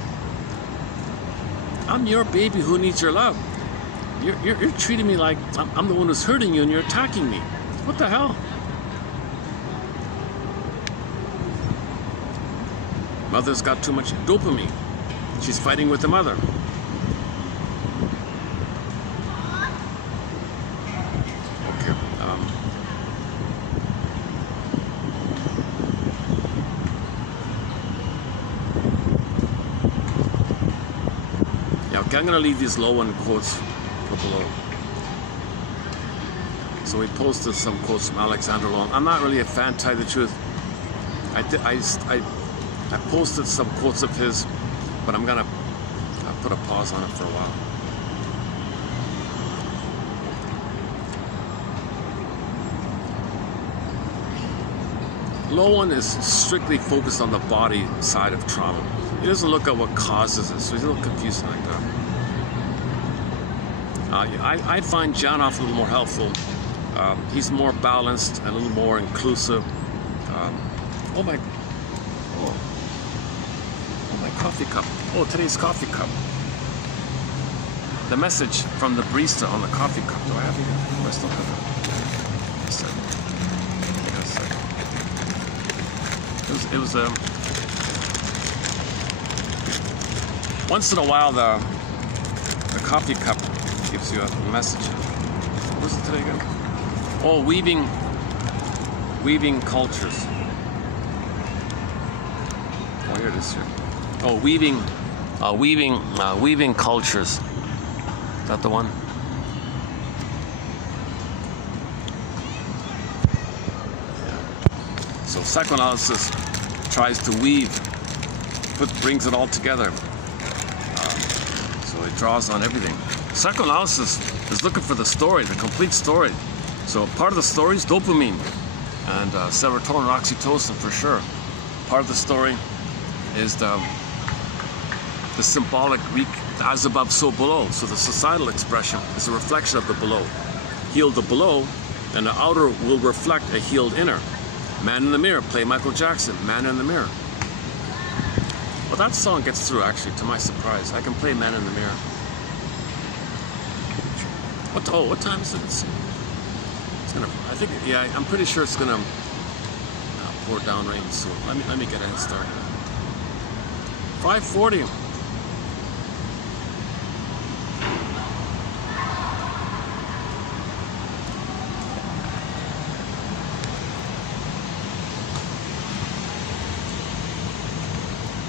I'm your baby who needs your love. You're treating me like I'm the one who's hurting you and you're attacking me. What the hell? Mother's got too much dopamine. She's fighting with the mother. Okay, I'm going to leave these low one quotes below. So we posted some quotes from Alexander Long. I'm not really a fan, to tell you the truth. I posted some quotes of his, but I'm going to put a pause on it for a while. Lowen is strictly focused on the body side of trauma. He doesn't look at what causes it, so he's a little confusing like that. I find Janoff a little more helpful. He's more balanced and a little more inclusive. Oh my coffee cup. Oh, today's coffee cup. The message from the barista on the coffee cup. Do I have it? Do I still have it? It was once in a while the coffee cup gives you a message. What was it today again? Oh, weaving cultures. Oh, here it is here. Oh, weaving cultures. Is that the one? Yeah. So psychoanalysis tries to weave, brings it all together. So it draws on everything. Psychoanalysis is looking for the story, the complete story. So part of the story is dopamine and serotonin, oxytocin for sure. Part of the story is the the symbolic Greek as above, so below. So the societal expression is a reflection of the below. Heal the below, and the outer will reflect a healed inner. Man in the Mirror, play Michael Jackson, Man in the Mirror. Well, that song gets through, actually, to my surprise. I can play Man in the Mirror. What time is it? It's gonna, I think, yeah, I'm pretty sure it's gonna pour down rain soon. Let me get a head start. 5:40.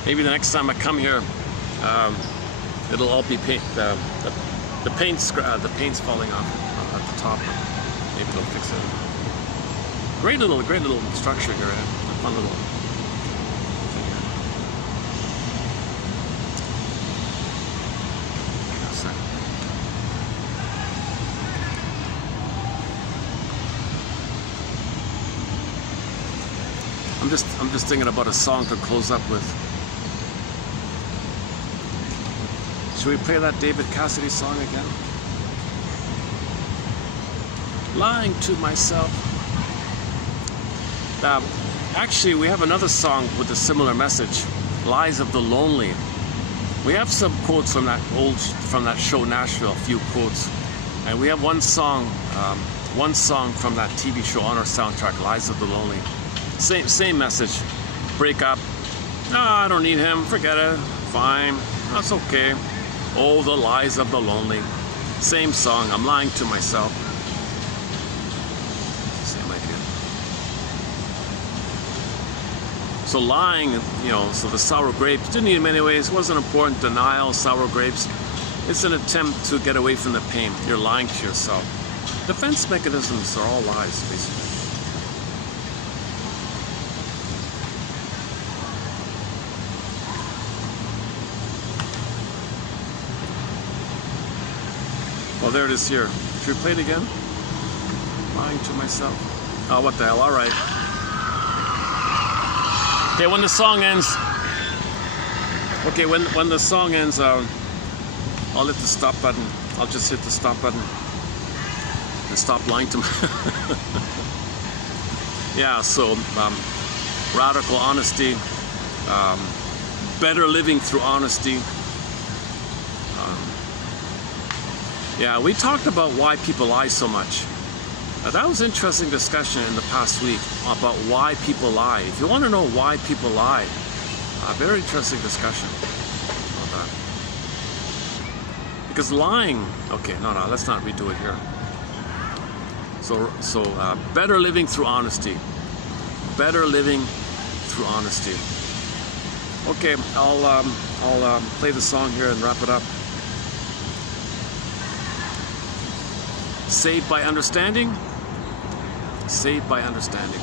Maybe the next time I come here, it'll all be paint. The paint's falling off at the top. Maybe they'll fix it. Great little structure here. A fun little thing here. Hang on a second. I'm just thinking about a song to close up with. Should we play that David Cassidy song again? Lying to myself. Actually, we have another song with a similar message, Lies of the Lonely. We have some quotes from that show Nashville, a few quotes. And we have one song from that TV show on our soundtrack, Lies of the Lonely. Same message. Break up. No, I don't need him. Forget it. Fine. That's okay. Oh, the lies of the lonely. Same song. I'm lying to myself. Same idea. So lying, so the sour grapes, didn't eat them anyways. Wasn't important. Denial, sour grapes. It's an attempt to get away from the pain. You're lying to yourself. Defense mechanisms are all lies, basically. Oh, there it is here. Should we play it again? Lying to myself. Oh, what the hell? All right. Okay, when the song ends. Okay, when the song ends, I'll hit the stop button. I'll just hit the stop button and stop lying to me. Yeah. So, radical honesty. Better living through honesty. Yeah, we talked about why people lie so much. That was an interesting discussion in the past week about why people lie. If you want to know why people lie, very interesting discussion about that. Because lying, okay, no, let's not redo it here. So better living through honesty. Better living through honesty. Okay, I'll play the song here and wrap it up. Saved by understanding. Saved by understanding.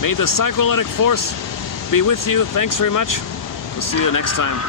May the psychoanalytic force be with you. Thanks very much. We'll see you next time.